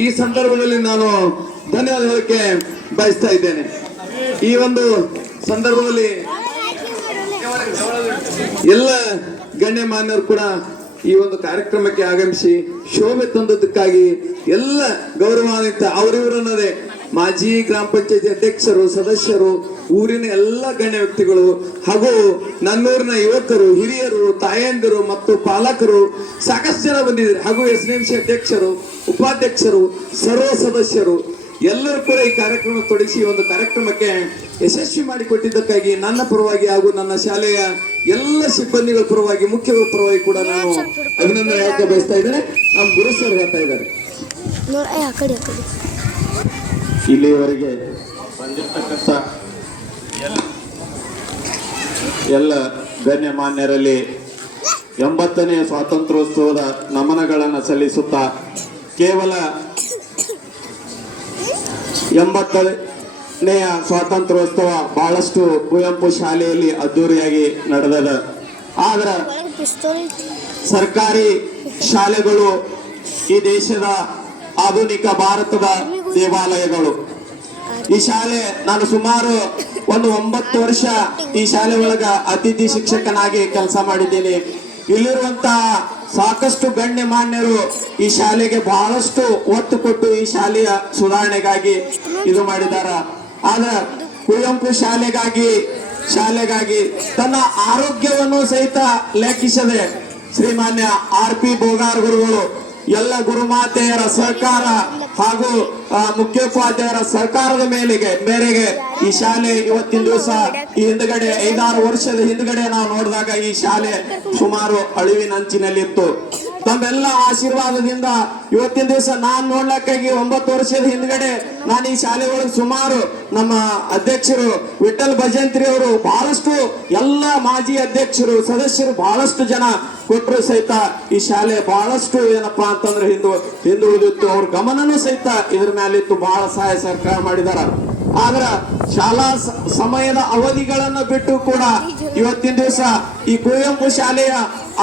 ಈ ಸಂದರ್ಭದಲ್ಲಿ ನಾನು ಧನ್ಯವಾದ ಹೇಳಕ್ಕೆ ಬಯಸ್ತಾ ಇದ್ದೇನೆ. ಈ ಒಂದು ಸಂದರ್ಭದಲ್ಲಿ ಎಲ್ಲ ಗಣ್ಯಮಾನ್ಯರು ಕೂಡ ಈ ಒಂದು ಕಾರ್ಯಕ್ರಮಕ್ಕೆ ಆಗಮಿಸಿ ಶೋಭೆ ತಂದದಕ್ಕಾಗಿ ಎಲ್ಲ ಗೌರವಾನ್ವಿತ ಅವರಿವರನ್ನದೇ ಮಾಜಿ ಗ್ರಾಮ ಪಂಚಾಯತಿ ಅಧ್ಯಕ್ಷರು, ಸದಸ್ಯರು, ಊರಿನ ಎಲ್ಲ ಗಣ್ಯ ವ್ಯಕ್ತಿಗಳು ಹಾಗೂ ನನ್ನೂರಿನ ಯುವಕರು, ಹಿರಿಯರು, ತಾಯಂದಿರು ಮತ್ತು ಪಾಲಕರು ಸಾಕಷ್ಟು ಜನ ಬಂದಿದ್ದಾರೆ. ಹಾಗೂ SNMC ಅಧ್ಯಕ್ಷರು, ಉಪಾಧ್ಯಕ್ಷರು, ಸರ್ವ ಸದಸ್ಯರು ಎಲ್ಲರೂ ಕೂಡ ಈ ಕಾರ್ಯಕ್ರಮ ತೊಡಗಿಸಿ ಒಂದು ಕಾರ್ಯಕ್ರಮಕ್ಕೆ ಯಶಸ್ವಿ ಮಾಡಿಕೊಟ್ಟಿದ್ದಕ್ಕಾಗಿ ನನ್ನ ಪರವಾಗಿ ಹಾಗೂ ನನ್ನ ಶಾಲೆಯ ಎಲ್ಲ ಸಿಬ್ಬಂದಿಗಳ ಪರವಾಗಿ, ಮುಖ್ಯಗಳ ಪರವಾಗಿ ಕೂಡ ನಾನು ಅಭಿನಂದನೆ ಹೇಳಕ್ಕೆ ಬಯಸ್ತಾ ಇದ್ದೇನೆ. ನಮ್ಮ ಗುರು ಸರ್ ಹೇಳ್ತಾ ಇದ್ದಾರೆ. ಇಲ್ಲಿಯವರೆಗೆ ಬಂದಿರತಕ್ಕಂಥ ಎಲ್ಲ ಗಣ್ಯಮಾನ್ಯರಲ್ಲಿ 80ನೇ ಸ್ವಾತಂತ್ರ್ಯೋತ್ಸವದ ನಮನಗಳನ್ನು ಸಲ್ಲಿಸುತ್ತಾ ಕೇವಲ 80ನೇಯ ಸ್ವಾತಂತ್ರ್ಯೋತ್ಸವ ಬಹಳಷ್ಟು ಕುವೆಂಪು ಶಾಲೆಯಲ್ಲಿ ಅದ್ದೂರಿಯಾಗಿ ನಡೆದದ. ಆದ್ರೆ ಸರ್ಕಾರಿ ಶಾಲೆಗಳು ಈ ದೇಶದ ಆಧುನಿಕ ಭಾರತದ ದೇವಾಲಯಗಳು. ಈ ಶಾಲೆ ನಾನು ಸುಮಾರು ಒಂದು 9 ವರ್ಷ ಈ ಶಾಲೆ ಒಳಗ ಅತಿಥಿ ಶಿಕ್ಷಕನಾಗಿ ಕೆಲಸ ಮಾಡಿದ್ದೇನೆ. ಇಲ್ಲಿರುವಂತಹ ಸಾಕಷ್ಟು ಗಣ್ಯಮಾನ್ಯರು ಈ ಶಾಲೆಗೆ ಬಹಳಷ್ಟು ಒತ್ತು ಕೊಟ್ಟು ಈ ಶಾಲೆಯ ಸುಧಾರಣೆಗಾಗಿ ಇದು ಮಾಡಿದಾರ. ಆದ್ರೆ ಕುವೆಂಪು ಶಾಲೆಗಾಗಿ ತನ್ನ ಆರೋಗ್ಯವನ್ನು ಸಹಿತ ಲೆಕ್ಕಿಸದೆ ಶ್ರೀಮಾನ್ಯ RP ಬೋಗಾರ್ ಗುರುಗಳು ಎಲ್ಲ ಗುರುಮಾತೆಯರ ಸಹಕಾರ ಹಾಗೂ ಮುಖ್ಯೋಪಾಧ್ಯಾಯರ ಸಹಕಾರದ ಮೇರೆಗೆ ಈ ಶಾಲೆ ಇವತ್ತಿನ ದಿವಸ ಈ ಹಿಂದ್ಗಡೆ 5-6 ವರ್ಷದ ಹಿಂದ್ಗಡೆ ನಾವು ನೋಡಿದಾಗ ಈ ಶಾಲೆ ಸುಮಾರು ಅಳಿವಿನಂಚಿನಲ್ಲಿತ್ತು. ತಮ್ಮೆಲ್ಲ ಆಶೀರ್ವಾದದಿಂದ ಇವತ್ತಿನ ದಿವಸ ನಾನು ನೋಡ್ಲಕ್ಕಾಗಿ 9 ವರ್ಷದ ಹಿಂದ್ಗಡೆ ನಾನು ಈ ಶಾಲೆ ಒಳಗೆ ಸುಮಾರು ನಮ್ಮ ಅಧ್ಯಕ್ಷರು ವಿಠಲ್ ಭಜಂತ್ರಿ ಅವರು ಬಹಳಷ್ಟು ಎಲ್ಲ ಮಾಜಿ ಅಧ್ಯಕ್ಷರು, ಸದಸ್ಯರು ಬಹಳಷ್ಟು ಜನ ಕೊಟ್ಟರು ಸಹಿತ ಈ ಶಾಲೆ ಬಹಳಷ್ಟು ಏನಪ್ಪಾ ಅಂತಂದ್ರೆ ಹಿಂದುಳಿದಿತ್ತು. ಅವ್ರ ಗಮನನೂ ಸಹಿತ ಇದ್ರ ಮೇಲಿತ್ತು, ಬಹಳ ಸಹಾಯ ಸರ್ಕಾರ ಮಾಡಿದಾರ. ಆದ್ರ ಶಾಲಾ ಸಮಯದ ಅವಧಿಗಳನ್ನು ಬಿಟ್ಟು ಕೂಡ ಇವತ್ತಿನ ದಿವಸ ಈ ಕುವೆಂಪು ಶಾಲೆಯ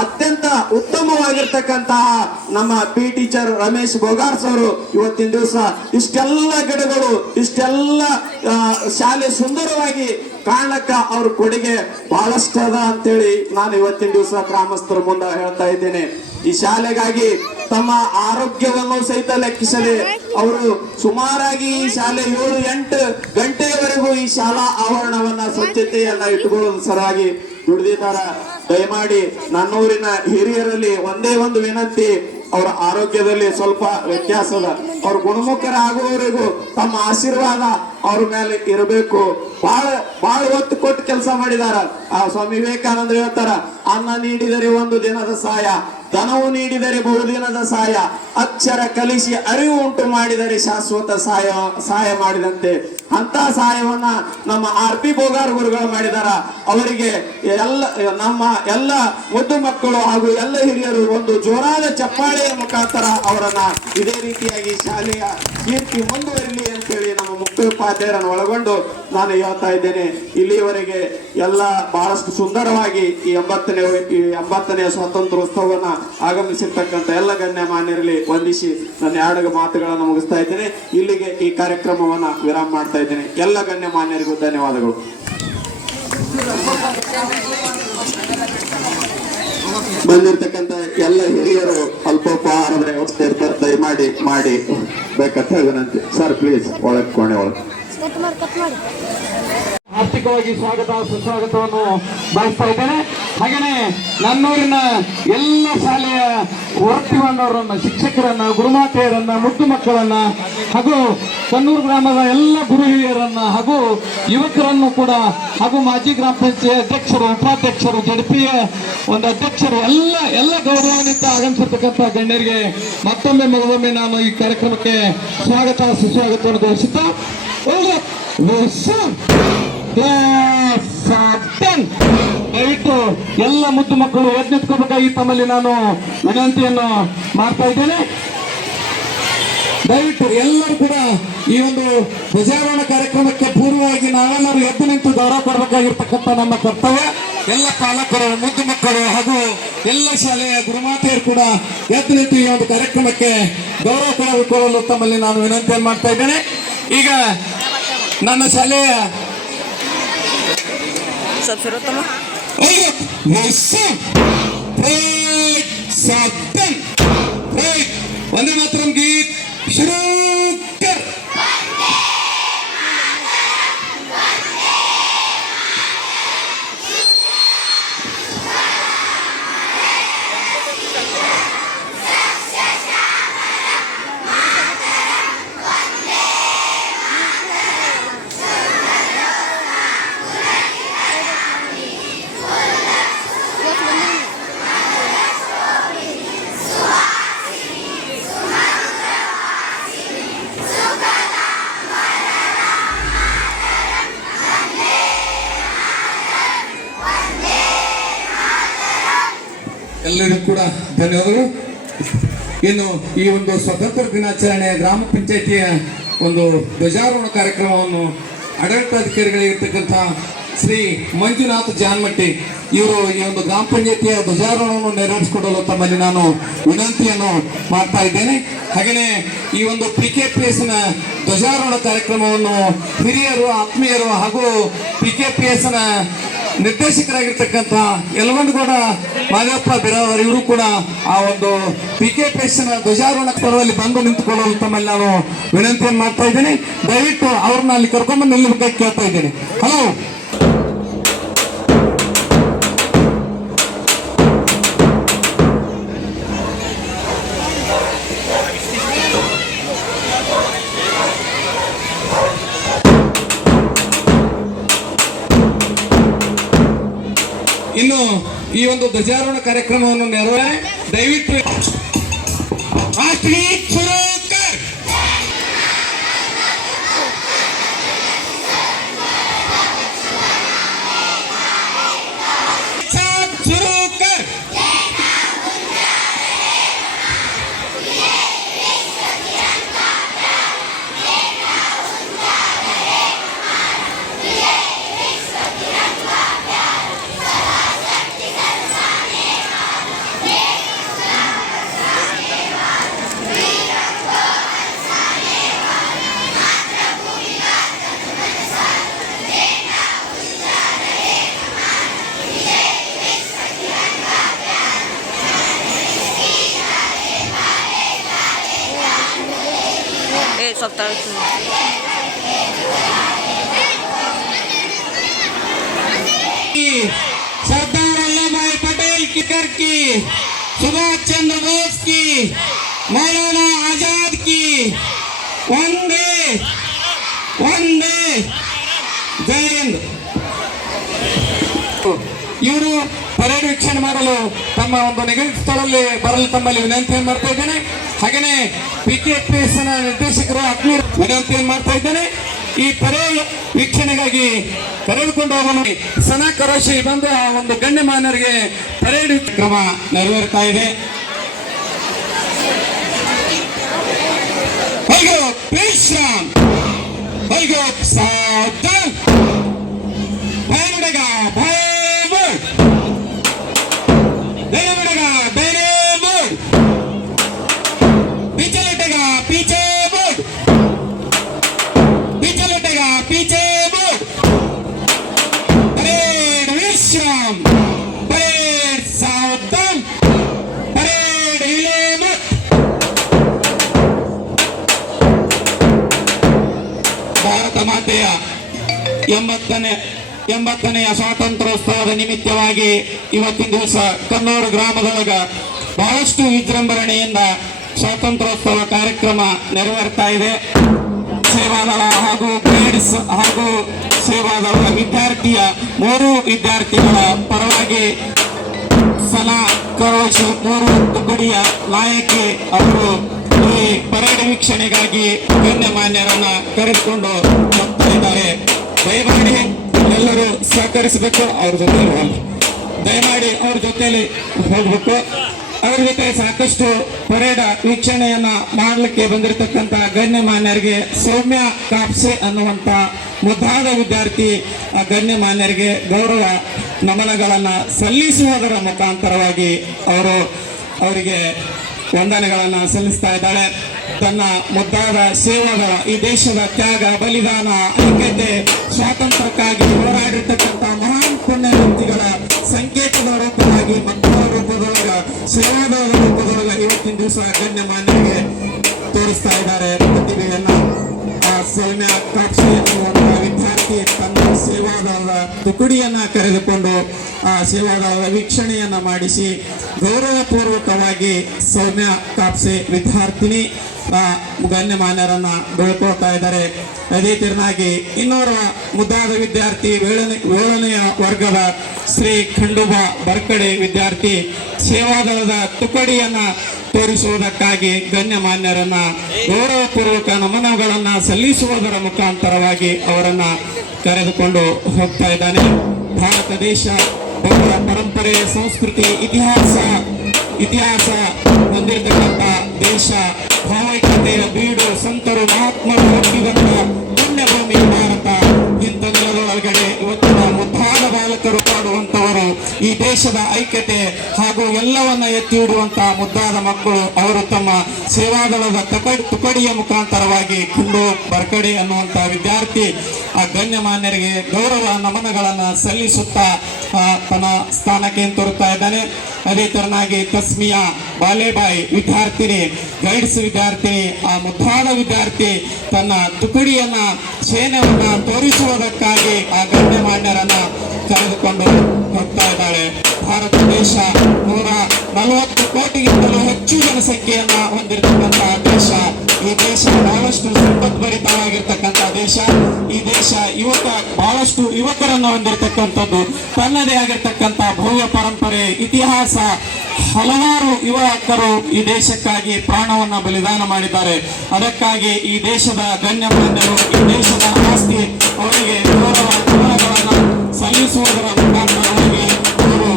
ಅತ್ಯಂತ ಉತ್ತಮವಾಗಿರ್ತಕ್ಕಂತಹ ನಮ್ಮ ಟೀಚರ್ ರಮೇಶ್ ಬೋಗಾರ್ಸ್ ಅವರು ಇವತ್ತಿನ ದಿವಸ ಇಷ್ಟೆಲ್ಲ ಗಿಡಗಳು, ಇಷ್ಟೆಲ್ಲ ಶಾಲೆ ಸುಂದರವಾಗಿ ಕಾಣಕ್ಕ ಅವ್ರ ಕೊಡುಗೆ ಬಹಳಷ್ಟು ಅದ ಅಂತೇಳಿ ನಾನು ಇವತ್ತಿನ ದಿವಸ ಗ್ರಾಮಸ್ಥರ ಮುಂದೆ ಹೇಳ್ತಾ ಇದ್ದೇನೆ. ಈ ಶಾಲೆಗಾಗಿ ತಮ್ಮ ಆರೋಗ್ಯವನ್ನು ಸಹಿತ ಲೆಕ್ಕಿಸದೆ ಅವರು ಸುಮಾರಾಗಿ ಈ ಶಾಲೆ 7-8 ಗಂಟೆಯವರೆಗೂ ಈ ಶಾಲಾ ಆವರಣವನ್ನ ಸ್ವಚ್ಛತೆಯನ್ನ ಇಟ್ಟುಕೊಳ್ಳುವ ಸಲುವಾಗಿ ದುಡಿದಿದ್ದಾರ. ದಯಮಾಡಿ ನನ್ನೂರಿನ ಹಿರಿಯರಲ್ಲಿ ಒಂದೇ ಒಂದು ವಿನಂತಿ, ಅವರ ಆರೋಗ್ಯದಲ್ಲಿ ಸ್ವಲ್ಪ ವ್ಯತ್ಯಾಸದ, ಅವ್ರ ಗುಣಮುಖರಾಗುವವರೆಗೂ ತಮ್ಮ ಆಶೀರ್ವಾದ ಅವ್ರ ಮೇಲೆ ಇರಬೇಕು. ಬಹಳ ಒತ್ತು ಕೊಟ್ಟು ಕೆಲಸ ಮಾಡಿದಾರ. ಆ ಸ್ವಾಮಿ ವಿವೇಕಾನಂದ ಹೇಳ್ತಾರ, ಅನ್ನ ನೀಡಿದರೆ ಒಂದು ದಿನದ ಸಹಾಯ, ಧನವು ನೀಡಿದರೆ ಬಹುದಿನದ ಸಹಾಯ, ಅಕ್ಷರ ಕಲಿಸಿ ಅರಿವು ಉಂಟು ಮಾಡಿದರೆ ಶಾಶ್ವತ ಸಹಾಯ ಮಾಡಿದಂತೆ. ಅಂತ ಸಹಾಯವನ್ನ ನಮ್ಮ RP ಬೋಗಾರ್ ಗುರುಗಳು ಮಾಡಿದಾರ. ಅವರಿಗೆ ನಮ್ಮ ಎಲ್ಲ ಮುದ್ದು ಮಕ್ಕಳು ಹಾಗೂ ಎಲ್ಲ ಹಿರಿಯರು ಒಂದು ಜೋರಾದ ಚಪ್ಪಾಳೆಯ ಮುಖಾಂತರ ಅವರನ್ನ ಇದೇ ರೀತಿಯಾಗಿ ಶಾಲೆಯ ಕೀರ್ತಿ ಮುಂದುವರಿಲಿ ಅಂತೇಳಿ ನಮ್ಮ ಮುಖ್ಯೋಪಾಧ್ಯಾಯರನ್ನು ಒಳಗೊಂಡು ನಾನು ಹೇಳ್ತಾ ಇದ್ದೇನೆ. ಇಲ್ಲಿಯವರೆಗೆ ಎಲ್ಲ ಬಹಳಷ್ಟು ಸುಂದರವಾಗಿ ಈ 80ನೇ ಸ್ವಾತಂತ್ರ್ಯೋತ್ಸವವನ್ನ ಆಗಮಿಸಿರ್ತಕ್ಕಂಥ ಎಲ್ಲ ಗಣ್ಯಮಾನ್ಯರಲ್ಲಿ ವಂದಿಸಿ ನನ್ನ 2 ಮಾತುಗಳನ್ನು ಮುಗಿಸ್ತಾ ಇದ್ದೇನೆ. ಇಲ್ಲಿಗೆ ಈ ಕಾರ್ಯಕ್ರಮವನ್ನ ವಿರಾಮ ಮಾಡ್ತಾ ಇದ್ದೇನೆ. ಎಲ್ಲ ಗಣ್ಯಮಾನ್ಯರಿಗೂ ಧನ್ಯವಾದಗಳು. ಬಂದಿರ್ತಕ್ಕಂಥ ಎಲ್ಲ ಹಿರಿಯರು ಅಲ್ಪೋಪಹಾರದ ವ್ಯವಸ್ಥೆ ಇರ್ತಾರೆ, ದಯಮಾಡಿ ಮಾಡಿ ಬೇಕಂತ ವಿನಂತಿ. ಸರ್ ಪ್ಲೀಸ್ ಒಳಗೆ ಕೋಣೆ ಒಳಗೆ. ಆರ್ಥಿಕವಾಗಿ ಸ್ವಾಗತ ಸುಸ್ವಾಗತವನ್ನು ಬಯಸ್ತಾ ಇದ್ದೇನೆ. ಹಾಗೆಯೇ ನನ್ನೂರಿನ ಎಲ್ಲ ಶಾಲೆಯ ವರ್ತಿವನ್ನವರನ್ನ, ಶಿಕ್ಷಕರನ್ನ, ಗುರುಮಾತೆಯರನ್ನ, ಮುದ್ದು ಮಕ್ಕಳನ್ನ ಹಾಗೂ ಕನ್ನೂರು ಗ್ರಾಮದ ಎಲ್ಲ ಗುರು ಹಿರಿಯರನ್ನ ಹಾಗೂ ಯುವಕರನ್ನು ಕೂಡ ಹಾಗೂ ಮಾಜಿ ಗ್ರಾಮ ಪಂಚಾಯತ್ ಅಧ್ಯಕ್ಷರು, ಉಪಾಧ್ಯಕ್ಷರು, ಜಡ್ಪಿಯ ಒಂದು ಅಧ್ಯಕ್ಷರು ಎಲ್ಲ ಗೌರವಾನ್ವಿತ ಆಗಮಿಸಿರ್ತಕ್ಕಂಥ ಗಣ್ಯರಿಗೆ ಮತ್ತೊಮ್ಮೆ ನಾನು ಈ ಕಾರ್ಯಕ್ರಮಕ್ಕೆ ಸ್ವಾಗತ ಸುಸ್ವಾಗತವನ್ನು ಘೋಷಿಸುತ್ತಾ ದಯವಿಟ್ಟು ಎಲ್ಲ ಮುದ್ದು ಮಕ್ಕಳು ಎದ್ನೆತ್ಕೋಬೇಕಾಗಿ ತಮ್ಮಲ್ಲಿ ನಾನು ವಿನಂತಿಯನ್ನು ಮಾಡ್ತಾ ಇದ್ದೇನೆ. ದಯವಿಟ್ಟು ಎಲ್ಲರೂ ಕೂಡ ಈ ಒಂದು ಧ್ವಜಾರೋಹಣ ಕಾರ್ಯಕ್ರಮಕ್ಕೆ ಪೂರ್ವವಾಗಿ ನಾವೆಲ್ಲರೂ ಎದ್ದು ನಿಂತು ಗೌರವ ಕೊಡಬೇಕಾಗಿರ್ತಕ್ಕಂಥ ನಮ್ಮ ಕರ್ತವ್ಯ. ಎಲ್ಲ ಪಾಲಕರು, ಮುದ್ದು ಮಕ್ಕಳು ಹಾಗೂ ಎಲ್ಲ ಶಾಲೆಯ ಗುರುಮಾತೆಯರು ಕೂಡ ಎದ್ದು ನಿಂತು ಈ ಒಂದು ಕಾರ್ಯಕ್ರಮಕ್ಕೆ ಗೌರವ ಕೊಡಲು ತಮ್ಮಲ್ಲಿ ನಾನು ವಿನಂತಿಯನ್ನು ಮಾಡ್ತಾ ಇದ್ದೇನೆ. ಈಗ ನನ್ನ ಶಾಲೆಯ ವಂದೇ ಮಾತರಂ ಗೀತ್ ಶುರು ಕರ್. ಎಲ್ಲರಿಗೂ ಕೂಡ ಧನ್ಯವಾದಗಳು. ಇನ್ನು ಈ ಒಂದು ಸ್ವತಂತ್ರ ದಿನಾಚರಣೆ ಗ್ರಾಮ ಪಂಚಾಯಿತಿಯ ಒಂದು ಧ್ವಜಾರೋಹಣ ಕಾರ್ಯಕ್ರಮವನ್ನು ಆಡಳಿತಾಧಿಕಾರಿಗಳಿರ್ತಕ್ಕಂಥ ಶ್ರೀ ಮಂಜುನಾಥ್ ಜಾನ್ಮಟ್ಟಿ ಇವರು ಈ ಒಂದು ಗ್ರಾಮ ಪಂಚಾಯಿತಿಯ ಧ್ವಜಾರೋಹಣವನ್ನು ನೆರವೇರಿಸಿಕೊಡಲು ತಮ್ಮಲ್ಲಿ ನಾನು ವಿನಂತಿಯನ್ನು ಮಾಡ್ತಾ ಇದ್ದೇನೆ. ಹಾಗೆಯೇ ಈ ಒಂದು PKPSನ ಧ್ವಜಾರೋಹಣ ಕಾರ್ಯಕ್ರಮವನ್ನು ಹಿರಿಯರು, ಆತ್ಮೀಯರು ಹಾಗೂ PKPSನ ನಿರ್ದೇಶಕರಾಗಿರ್ತಕ್ಕಂಥ ಯಲವಂಡಗೌಡ ಮಾದಪ್ಪ ಬಿರಾವರ್ ಇವರು ಕೂಡ ಆ ಒಂದು PKPSನ ಧ್ವಜಾರೋಹಣ ಸ್ಥಳದಲ್ಲಿ ಬಂದು ನಿಂತುಕೊಳ್ಳಲು ತಮ್ಮಲ್ಲಿ ನಾನು ವಿನಂತಿಯನ್ನು ಮಾಡ್ತಾ ಇದ್ದೇನೆ. ದಯವಿಟ್ಟು ಅವ್ರನ್ನ ಅಲ್ಲಿ ಕರ್ಕೊಂಡ್ಬಂದು ನಿಲ್ಲಬೇಕಾಗಿ ಕೇಳ್ತಾ ಇದ್ದೇನೆ. ಹಲೋ. ಇನ್ನು ಈ ಒಂದು ಧ್ವಜಾರೋಹಣ ಕಾರ್ಯಕ್ರಮವನ್ನು ನೆರವೇರಿ ದಯವಿಟ್ಟು सरदार वल्लभ भाई पटेल की, सुभाष चंद्र बोस की, मौलाना आजाद की, वंदे वंदे जय हिंद. ಇವರು ಪರೇಡ್ ವೀಕ್ಷಣೆ ಮಾಡಲು ತಮ್ಮ ಒಂದು ನಿಗದಿತ ಸ್ಥಳದಲ್ಲಿ ಬರಲು ತಮ್ಮಲ್ಲಿ ವಿನಂತಿಯನ್ನು ಮಾಡ್ತಾ ಇದ್ದೇನೆ. ಹಾಗೆಯೇ PKPSನ ನಿರ್ದೇಶಕರು ಆತ್ಮೀಯ ವಿನಂತಿಯನ್ನು ಮಾಡ್ತಾ ಇದ್ದೇನೆ. ಈ ಪರೇಡ್ ವೀಕ್ಷಣೆಗಾಗಿ ಕರೆದುಕೊಂಡು ಹೋಗೋಣ. ಸನಾ ಕರೋಶಿ ಬಂದು ಆ ಒಂದು ಗಣ್ಯಮಾನ್ಯರಿಗೆ ಪರೇಡ್ ಕ್ರಮ ನೆರವೇರ್ತಾ ಇದೆ. ವಿಶ್ರಾಮ್ ಸಾವಧಾನ್ ಭಯನಡೆಗ ಭಯಮುಡ್ ಬೆಳೆಬೆಡಗ ಬೆರೆಮುಡ್ ಪಿಚಲಟೆಗ ಪೀಚೆ ಮುಡ್ ಪಿಚಲಟೆಗ ಪೀಚೆ ಮುಡ್. ಪರೇಡ್ ವಿಶ್ರಾಮ್, ಪರೇಡ್ ಸಾವಧಾನ್, ಪರೇಡ್ ಇಲೇಮತ್. ಭಾರತ ಮಾತೆಯ 80ನೆಯ ಸ್ವಾತಂತ್ರ್ಯೋತ್ಸವದ ನಿಮಿತ್ತವಾಗಿ ಇವತ್ತಿನ ದಿವಸ ಕನ್ನೂರು ಗ್ರಾಮದೊಳಗ ಬಹಳಷ್ಟು ವಿಜೃಂಭಣೆಯಿಂದ ಸ್ವಾತಂತ್ರ್ಯೋತ್ಸವ ಕಾರ್ಯಕ್ರಮ ನೆರವೇರ್ತಾ ಇದೆ. ಸೇವಾದಳ ಹಾಗೂ ಗೈಡ್ಸ್ ಹಾಗೂ ಸೇವಾದಳ ವಿದ್ಯಾರ್ಥಿಯ 3 ವಿದ್ಯಾರ್ಥಿಗಳ ಪರವಾಗಿ ಸನಾ ಕರೋಶಿ 3 ತುಕಡಿಯ ನಾಯಕಿ ಅವರು ಈ ಪರೇಡ್ ವೀಕ್ಷಣೆಗಾಗಿ ಗಣ್ಯಮಾನ್ಯರನ್ನ ಕರೆದುಕೊಂಡು ಹೋಗ್ತಾ ಇದ್ದಾರೆ. ದಯಮಾಡಿ ಎಲ್ಲರೂ ಸಹಕರಿಸಬೇಕು. ಅವ್ರ ಜೊತೆ ದಯಮಾಡಿ ಅವ್ರ ಜೊತೆಲಿ ಹೋಗ್ಬೇಕು. ಅವ್ರ ಜೊತೆ ಸಾಕಷ್ಟು ಪರೇಡ್ ವೀಕ್ಷಣೆಯನ್ನ ಮಾಡಲಿಕ್ಕೆ ಬಂದಿರತಕ್ಕಂತ ಗಣ್ಯಮಾನ್ಯರಿಗೆ ಸೌಮ್ಯ ಕಾಪ್ಸೆ ಅನ್ನುವಂತ ಮುದ್ದಾದ ವಿದ್ಯಾರ್ಥಿ ಗಣ್ಯಮಾನ್ಯರಿಗೆ ಗೌರವ ನಮನಗಳನ್ನ ಸಲ್ಲಿಸುವುದರ ಮುಖಾಂತರವಾಗಿ ಅವರಿಗೆ ವಂದನೆಗಳನ್ನ ಸಲ್ಲಿಸ್ತಾ ಇದ್ದಾಳೆ. ತನ್ನ ಮುದ್ದಾದ ಸೇವಗಳ ಈ ದೇಶದ ತ್ಯಾಗ, ಬಲಿದಾನ, ಐಕ್ಯತೆ, ಸ್ವಾತಂತ್ರ್ಯಕ್ಕಾಗಿ ಹೋರಾಡಿರ್ತಕ್ಕಂಥ ಮಹಾನ್ ಪುಣ್ಯ ವ್ಯಕ್ತಿಗಳ ಸಂಕೇತದ ರೂಪವಾಗಿ ಮಕ್ಕಳ ರೂಪದೊಳಗ ಸೇವಾದಳ ರೂಪದೊಳಗ ಇವತ್ತಿನ ದಿವಸ ಗಣ್ಯಮಾನ್ಯರಿಗೆ ತೋರಿಸ್ತಾ ಇದ್ದಾರೆ ಪ್ರತಿಭೆಯನ್ನ. ಸೌಮ್ಯ ಕಾಪ್ಸೆ ಎನ್ನುವಂತಹ ವಿದ್ಯಾರ್ಥಿ ತನ್ನ ಸೇವಾದಳದ ತುಕಡಿಯನ್ನ ಕರೆದುಕೊಂಡು ಆ ಸೇವಾದಳದ ವೀಕ್ಷಣೆಯನ್ನ ಮಾಡಿಸಿ ಗೌರವಪೂರ್ವಕವಾಗಿ ಸೌಮ್ಯ ಕಾಪ್ಸೆ ವಿದ್ಯಾರ್ಥಿನಿ ಗಣ್ಯಮಾನ್ಯರನ್ನ ಬೆಳ್ಕೊಳ್ತಾ ಇದ್ದಾರೆ. ಅದೇ ತೆರನಾಗಿ ಇನ್ನೋರ್ವ ಮುದ್ದಾದ ವಿದ್ಯಾರ್ಥಿ 7ನೆಯ ವರ್ಗದ ಶ್ರೀ ಖಂಡುಬ ಬರ್ಕಡೆ ವಿದ್ಯಾರ್ಥಿ ಸೇವಾದಳದ ತುಕಡಿಯನ್ನ ತೋರಿಸುವುದಕ್ಕಾಗಿ ಗಣ್ಯಮಾನ್ಯರನ್ನ ಗೌರವಪೂರ್ವಕ ನಮನಗಳನ್ನ ಸಲ್ಲಿಸುವುದರ ಮುಖಾಂತರವಾಗಿ ಅವರನ್ನ ಕರೆದುಕೊಂಡು ಹೋಗ್ತಾ ಇದ್ದಾನೆ. ಭಾರತ ದೇಶ ಬಹು ಪರಂಪರೆ, ಸಂಸ್ಕೃತಿ, ಇತಿಹಾಸ ಹೊಂದಿರತಕ್ಕಂಥ ದೇಶ, ಭಾವೈಕ್ಯತೆಯ ಬೀಡು, ಸಂತರು ಮಹಾತ್ಮರು ಹುಟ್ಟಿದಂತ ಪುಣ್ಯಭೂಮಿ ಭಾರತ. ಇಂಥ ನೆಲದೊಳಗಡೆ ಇವತ್ತಿನ ಮುದ್ದಾದ ಬಾಲಕರು ಪಾಡುವಂತವರು ಈ ದೇಶದ ಐಕ್ಯತೆ ಹಾಗೂ ಎಲ್ಲವನ್ನ ಎತ್ತಿ ಹಿಡುವಂತಹ ಮುದ್ದಾದ ಮಕ್ಕಳು. ಅವರು ತಮ್ಮ ಸೇವಾದಳದ ತುಕಡಿಯ ಮುಖಾಂತರವಾಗಿ ಖಂಡು ಬರ್ಕಡೆ ಅನ್ನುವಂತ ವಿದ್ಯಾರ್ಥಿ ಆ ಗಣ್ಯಮಾನ್ಯರಿಗೆ ಗೌರವ ನಮನಗಳನ್ನ ಸಲ್ಲಿಸುತ್ತಾ ತನ್ನ ಸ್ಥಾನಕ್ಕೆ ತೋರುತ್ತಾ ಇದ್ದಾನೆ. ಅದೇ ತರನಾಗಿ ತಸ್ಮಿಯಾ ಬಾಲೇಬಾಯಿ ವಿದ್ಯಾರ್ಥಿನಿ, ಗೈಡ್ಸ್ ವಿದ್ಯಾರ್ಥಿನಿ, ಆ ಮುದ್ದಾದ ವಿದ್ಯಾರ್ಥಿ ತನ್ನ ತುಕಡಿಯನ್ನ ಸೇನೆಯನ್ನ ತೋರಿಸುವುದಕ್ಕಾಗಿ ಆ ಗಣ್ಯಮಾನ್ಯರನ್ನ ಕರೆದುಕೊಂಡು ಹೋಗ್ತಾ ಇದ್ದಾಳೆ. ಭಾರತ ದೇಶ 140 ಕೋಟಿಗಿಂತಲೂ ಹೆಚ್ಚು ಜನಸಂಖ್ಯೆಯನ್ನ ಹೊಂದಿರತಕ್ಕಂತಹ ದೇಶ. ಈ ದೇಶ ಬಹಳಷ್ಟು ಸಂಪದ್ಭರಿತವಾಗಿರ್ತಕ್ಕಂಥ ದೇಶ. ಈ ದೇಶ ಬಹಳಷ್ಟು ಯುವಕರನ್ನು ಹೊಂದಿರತಕ್ಕಂಥದ್ದು. ತನ್ನದೇ ಆಗಿರ್ತಕ್ಕಂಥ ಭವ್ಯ ಪರಂಪರೆ, ಇತಿಹಾಸ, ಹಲವಾರು ಯುವಕರು ಈ ದೇಶಕ್ಕಾಗಿ ಪ್ರಾಣವನ್ನ ಬಲಿದಾನ ಮಾಡಿದ್ದಾರೆ. ಅದಕ್ಕಾಗಿ ಈ ದೇಶದ ಗಣ್ಯಮಾನ್ಯರು, ಈ ದೇಶದ ಆಸ್ತಿ ಅವರಿಗೆ ಗೌರವಗಳನ್ನು ಸಲ್ಲಿಸುವುದರ ಮುಖಾಂತರವಾಗಿ ಅವರು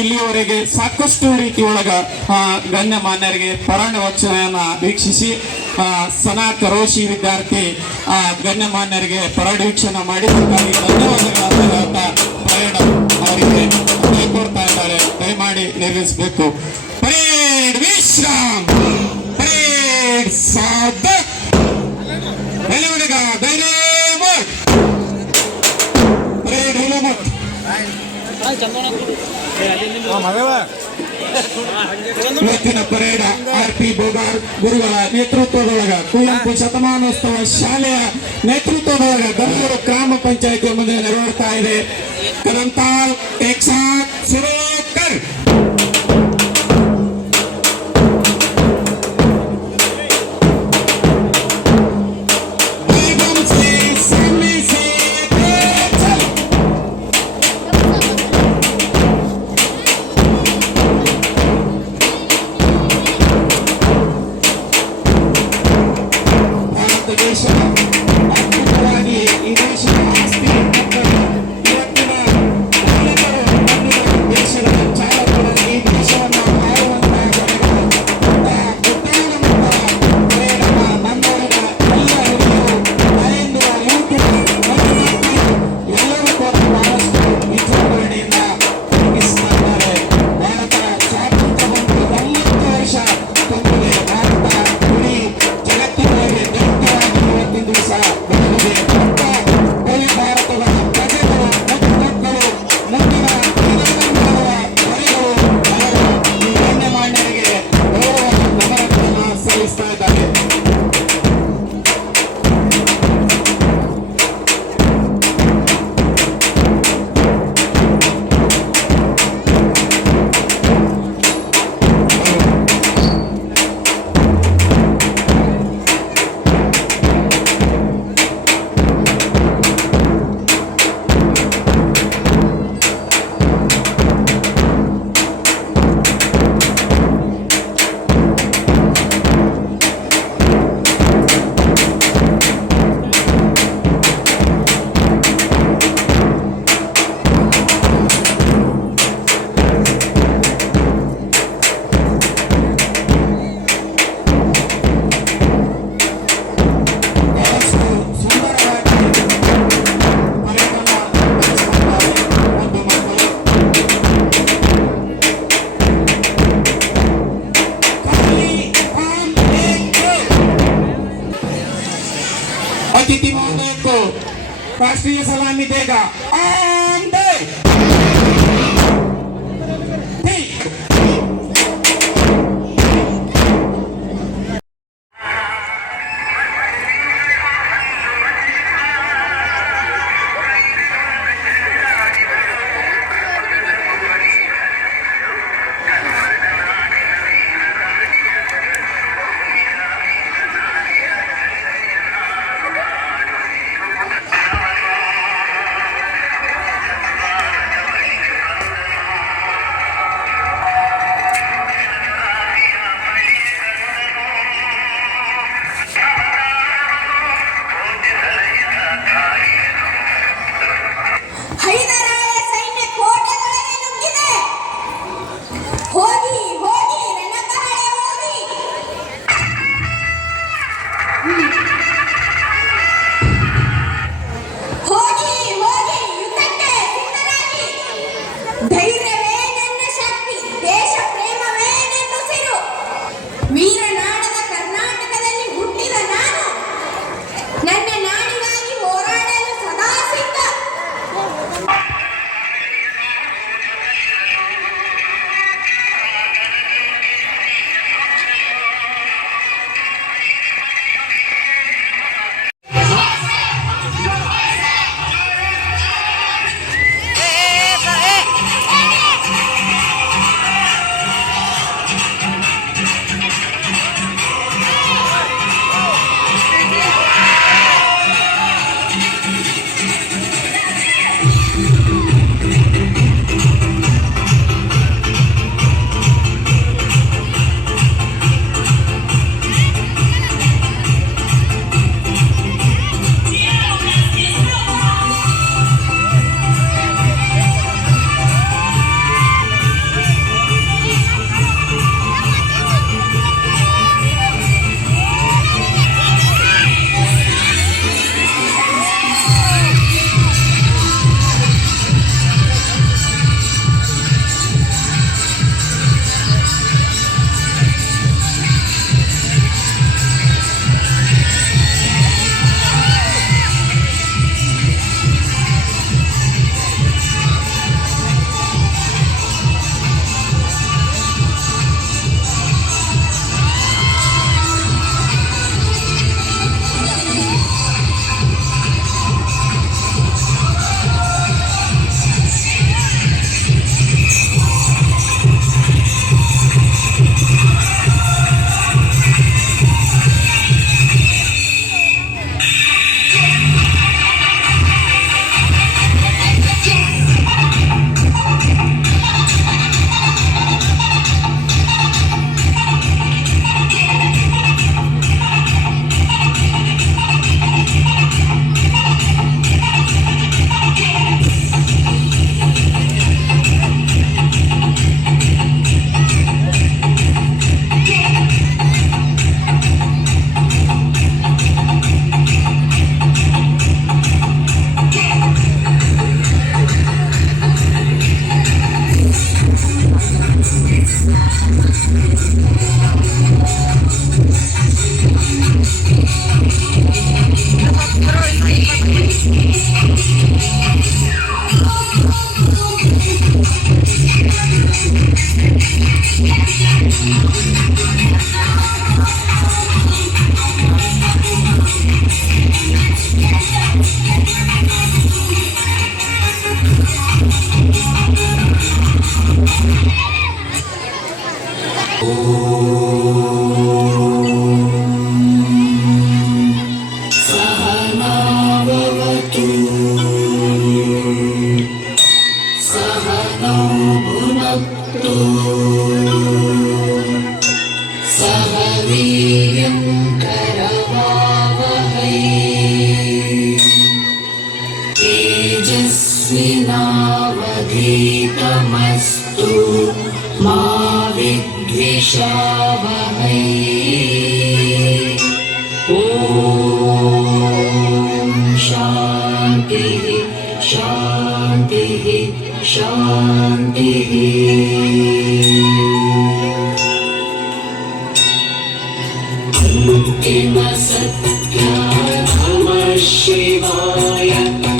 ಇಲ್ಲಿಯವರೆಗೆ ಸಾಕಷ್ಟು ರೀತಿಯೊಳಗ ಗಣ್ಯಮಾನ್ಯರಿಗೆ ಪರಾಣ ವಚನೆಯನ್ನ ವೀಕ್ಷಿಸಿ ಸನಾ ಕರೋಶಿ ವಿದ್ಯಾರ್ಥಿ ಗಣ್ಯಮಾನ್ಯರಿಗೆ ಪರೇಡ್ ವೀಕ್ಷಣೆ ಮಾಡಿದ್ದಕ್ಕಾಗಿ ಧನ್ಯವಾದಗಳನ್ನು ಹೇಳ್ತಾ ಪರೇಡ್ ಅವರಿಗೆ ಕೈಕೊಡ್ತಾ ಇದ್ದಾರೆ. ದಯಮಾಡಿ ನಿರ್ವಹಿಸಬೇಕು. ಪರೇಡ್ ವಿಶ್ರಾಮ್, ಪರೇಡ್ ಸಾಧಕ್, ಹುಡುಗ ಪರೇಡ್ ಹುಲುಮುಟ್. ಇವತ್ತಿನ ಪರೇಡ್ RP ಬೋಗಾರ್ ಗುರುಗಳ ನೇತೃತ್ವದೊಳಗ, ಕುವೆಂಪು ಶತಮಾನೋತ್ಸವ ಶಾಲೆಯ ನೇತೃತ್ವದೊಳಗ ಗಂಗೂರು ಗ್ರಾಮ ಪಂಚಾಯತಿ ಮುಂದೆ ನೆರವೇರ್ತಾ ಇದೆ. ಕರಂತಾಲ್ ಏಕ್ಸಾತ್ ಸುರೋಕರ್. ಈ ದೇಶದ ಆಸ್ತಿ ಇವತ್ತಿನ ದೇಶದ राष्ट्रीय सलामी देगा ऑन दे ಹೈದರಾಲಿಯ ಸೈನ್ಯ ಕೋಟೆಗಳಿಗೆ ನುಗ್ಗಿದೆ. ಹೋಗಿ ಹೋಗಿ ರಣಕಹಳೆ ಹೋಗಿ. ಹೋಗಿ ಹೋಗಿ ಯುದ್ಧಕ್ಕೆ ಸಿದ್ಧರಾಗಿ. ಧೈರ್ಯವೇ ನನ್ನ ಶಕ್ತಿ, ದೇಶ ಪ್ರೇಮವೇ ನೆನ್ನುಸಿರು. ವೀರನಾಡದ ಕರ್ನಾಟಕದಲ್ಲಿ ಹುಟ್ಟಿದ ನಾನು ನನ್ನ ನಾಡಿಗಾಗಿ ಹೋರಾಡಲು ಸದಾ ಸಿದ್ಧ. तेजस्विनावधीतमस्तु मा विद्विषावहै। ॐ शान्तिः शान्तिः शान्तिः। अन्तिमसत्या नमः शिवाय।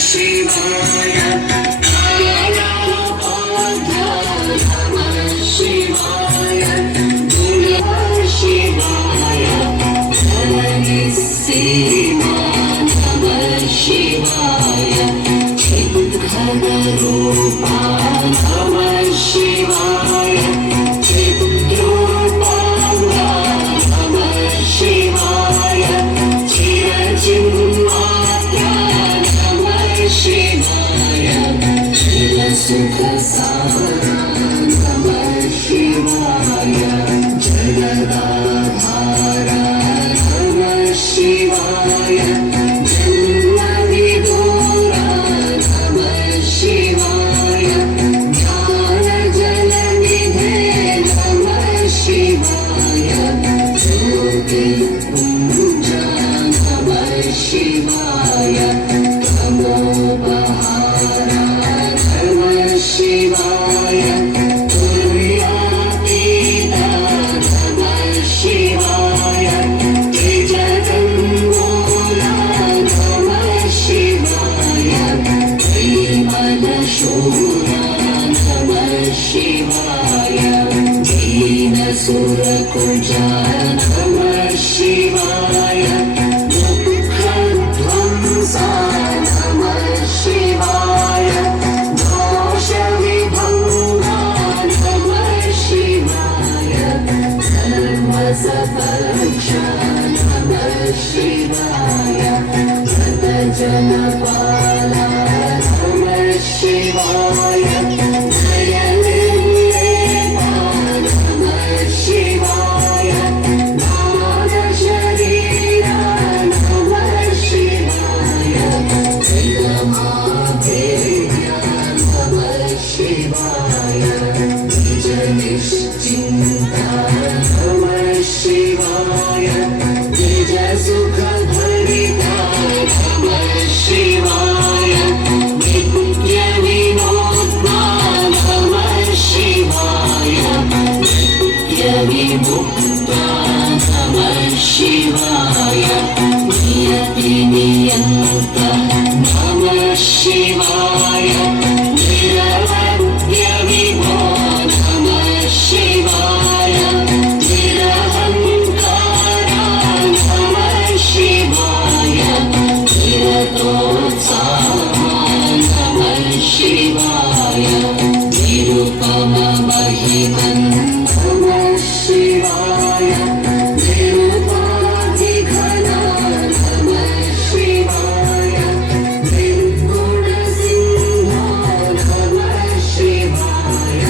ಶಿವಾಯ ಕಾಲಪಾಠ ನಮಃ ಶಿವಾಯ ಗುಣ ಶಿವಾಯ ಧನಿಸೀಮಾ ನಮಃ ಶಿವಾಯ ಚಿದ್ಘನರೂಪ ನಮಃ ಶಿವಾಯ ಚಿದ್ರೂಪಾಂಗ ನಮಃ ಶಿವಾಯ ಚಿರಚಿನ್ಮಾತ್ರ ನಮಃ ಶಿವಾಯ ಚಿರಸುಖಸಾರ ನಮಃ ಶಿವಾಯ ಜಗದಾಧಾರ ನಮಃ ಶಿವಾಯ ಜನ್ಮವಿದೂರ ನಮಃ ಶಿವಾಯ ಜ್ಞಾನಜಲನಿಧೇ ನಮಃ ಶಿವಾಯ ಜ್ಯೋತಿರ್ಪುಂಜ ನಮಃ ಶಿವಾಯ ತಮೋಪಹಾರ ನಮಃ ಶಿವಾಯ ತುರ್ಯಾತೀತ ನಮಃ ಶಿವಾಯ ತೇಜಗಂಗೋಲ ನಮಃ ಶಿವಾಯ ಶ್ರೀಮದಶೂರ ನಮಃ ಶಿವಾಯ ದೀನಸುರಕುಜ ನಮಃ ಶಿವಾಯ ದುಃಖಧ್ವಂಸ ನಮಃ ಶಿವಾಯ ದೋಷವಿಭಂಗ ನಮಃ ಶಿವಾಯ ಸರ್ವಸಪಕ್ಷ ನಮಃ ಶಿವಾಯ ಜನಪಾಲ ನಮಃ ಶಿವಾಯ ಜಯನಿರ್ಲೇಪ ನಮಃ ಶಿವಾಯ ನಾದ ಶರೀರ ನಮಃ ಶಿವಾಯ ಜಗಮಾಧೇಯ ನಮಃ ಶಿವಾಯ ನಿಜ ನಿಶ್ಚಿಂತ ನಮಃ ಶಿವಾಯ ನಿಜ ಸುಖಭರಿತ ನಮಃ ಶಿವಾಯ ನಿತ್ಯ ವಿನೋದ್ಮ ನಮಃ ಶಿವಾಯ ನಿತ್ಯ ವಿಮುಕ್ತ ನಮಃ ಶಿವಾಯ ನಿಯತಿ ನಿಯಂತ ನಮಃ ಶಿವಾಯ ನಿರವಧ್ಯ ವಿಭೋ ನಮಃ ಶಿವಾಯ ನಿರಹಂಕಾರ ನಮಃ ಶಿವಾಯ ನಿರತೋತ್ಸಾಹ ನಮಃ ಶಿವಾಯ ನಿರುಪಮ ಮಹಿಮನ್ ನಮಃ ಶಿವಾಯ ನಿರುಪಾಧಿಘನ ನಮಃ ಶಿವಾಯ ನಿರ್ಗುಣ ಸಿಂಹ ನಮಃ ಶಿವಾಯ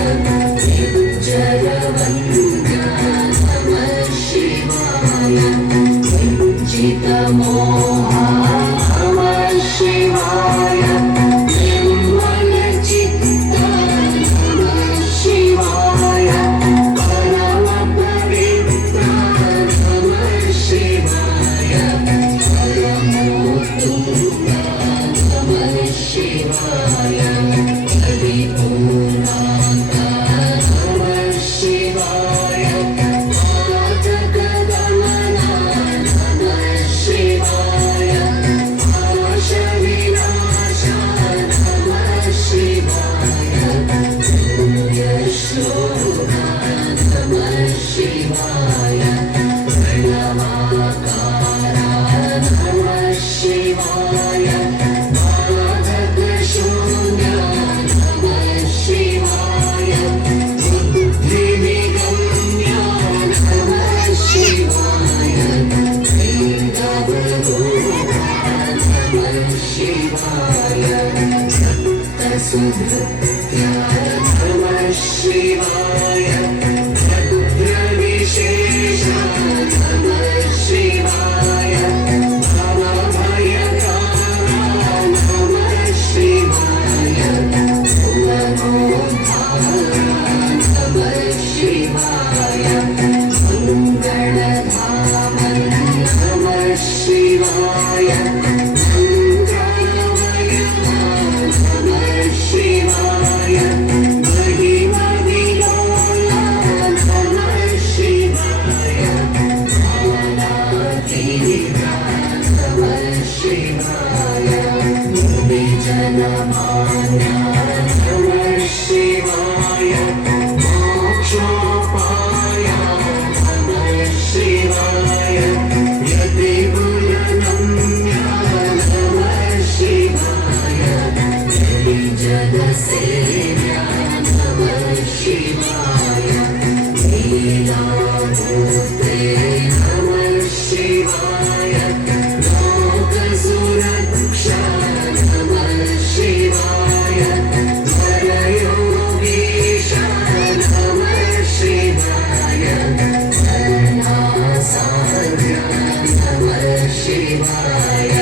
ನಿರ್ಜರವಂದ್ಯ ನಮಃ ಶಿವಾಯ ವಂಚಿತ ಮೋಹ ನಮಃ ಶಿವಾಯ ನಿರ್ಮಲ ಚಿತ್ತ ನಮಃ ಶಿವಾಯ ಪರಮ ಪವಿತ್ರ ನಮಃ ಶಿವಾಯ ಪರಮೋತ್ತುಂಗ ನಮಃ ಶಿವಾಯ ಪರಿಪೂರ್ಣಾಂತ ನಮಃ ಶಿವಾಯ ಪಾತಕಗಮನ ನಮಃ ಶಿವಾಯ ಪಾಶ ವಿನಾಶ ನಮಃ ಶಿವಾಯ ಪುಣ್ಯಶ್ಲೋಕ ನಮಃ ಶಿವಾಯ ಪ್ರಣವಾಕಾರ ನಮಃ ಶಿವಾಯ ಬಾಧಕ ಶೂನ್ಯ ನಮಃ ಶಿವಾಯ ಬುದ್ಧಿವಿಗಮ್ಯ ನಮಃ ಶಿವಾಯ ಲಿಂಗವರೂಪ ನಮಃ ಶಿವಾಯ ಸಪ್ತಸುಧೃತ್ಯ ನಮಃ ಶಿವಾಯ ಭದ್ರವಿಶೇಷ ನಮಃ ಶಿವಾಯ ಭವಭಯಕಾರ ನಮಃ ಶಿವಾಯ ಭುವನೋದ್ಧಾರ ನಮಃ ಶಿವಾಯ ಮಂಗಳಧಾಮ ನಮಃ ಶಿವಾಯ ಮಂಗಳಮಯ ನಮಃ ಶಿವಾಯ ಮಹಿಮ ವಿಲೋಲ ज्ञानमान्या नमः शिवाय मोक्षोपाय नमः शिवाय यतिकुलनम्या नमः शिवाय जगसेव्या नमः शिवाय लीलामूर्ते नमः शिवाय लोकसुरक्षा नमः शिवाय परयोगीश नमः शिवाय करुणासाध्या नमः शिवाय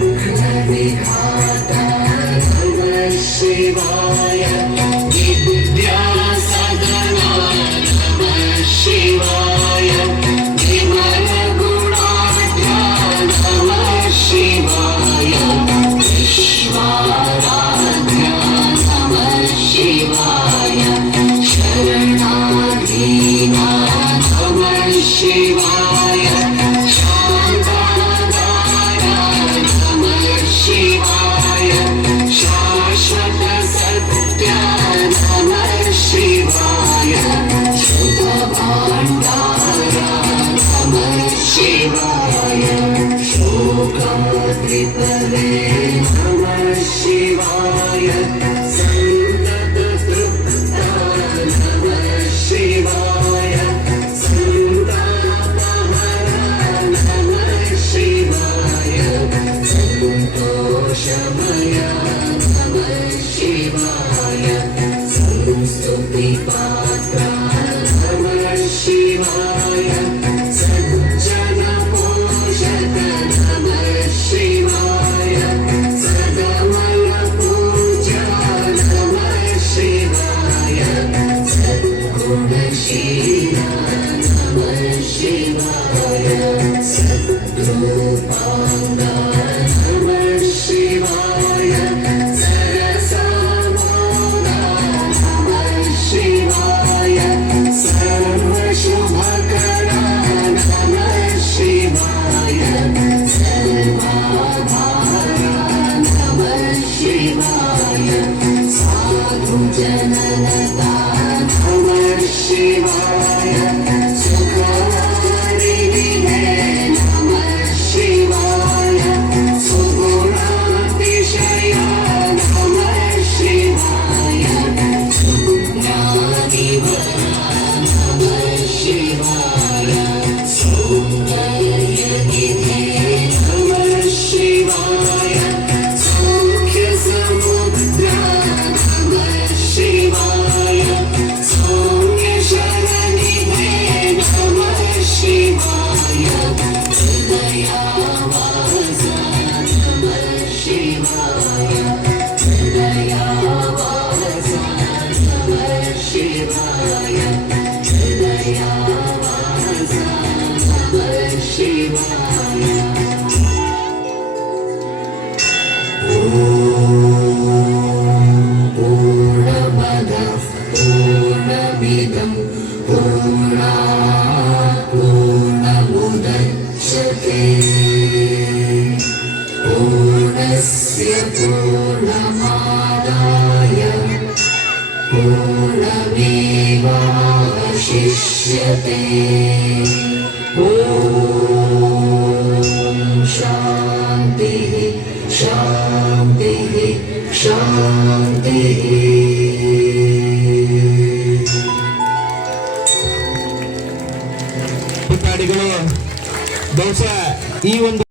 विघ्नविघाता नमः शिवाय विद्यासदना नमः शिवाय विमलगुणाढ्या नमः शिवाय विश्वाराध्या नमः शिवाय शरणाधीना नमः शिवाय शान्ताधारा नमः शिवाय शाश्वत सत्या नमः शिवाय शुभभाण्डारा नमः शिवाय शोकात्रिपवे नमः शिवाय सन्तततृप्ता नमः शिवाय सन्तापहरा नमः शिवाय सन्तोषमया नमः शिवाय संस्तुतिपात्रा नमः शिवाय सज्जनपोषक नमः शिवाय सदमलपूजा नमः शिवाय सद्गुणशीला नमः शिवाय सद्रूपाङ्गा नमः शिवाय सरसामोदा नमः शिवाय सर्वशुभकरा नमः शिवाय सर्वाधारा नमः शिवाय साधुजनलता नमः शिवाय सुखवारिणे नमः शिवाय सुगुणातिशया नमः शिवाय ज्ञानिवरा नमः शिवाय सौन्दर्यनिधे नमः शिवाय सौख्यसमुद्रा नमः शिवाय सौम्यशरणिधे नमः शिवाय हृदयावासा नमः शिवाय हृदयावासा नमः शिवाय हृदयावासा नमः शिवाय पूर्णमदः पूर्णमिदं पूर्णात् पूर्णमुदच्यते पूर्णस्य पूर्णमादाय पूर्णमेवावशिष्यते ॐ शान्तिः शान्तिः शान्तिः ಪುಟಾಣಿಗಳು ಬಹುಶಃ ಈ ಒಂದು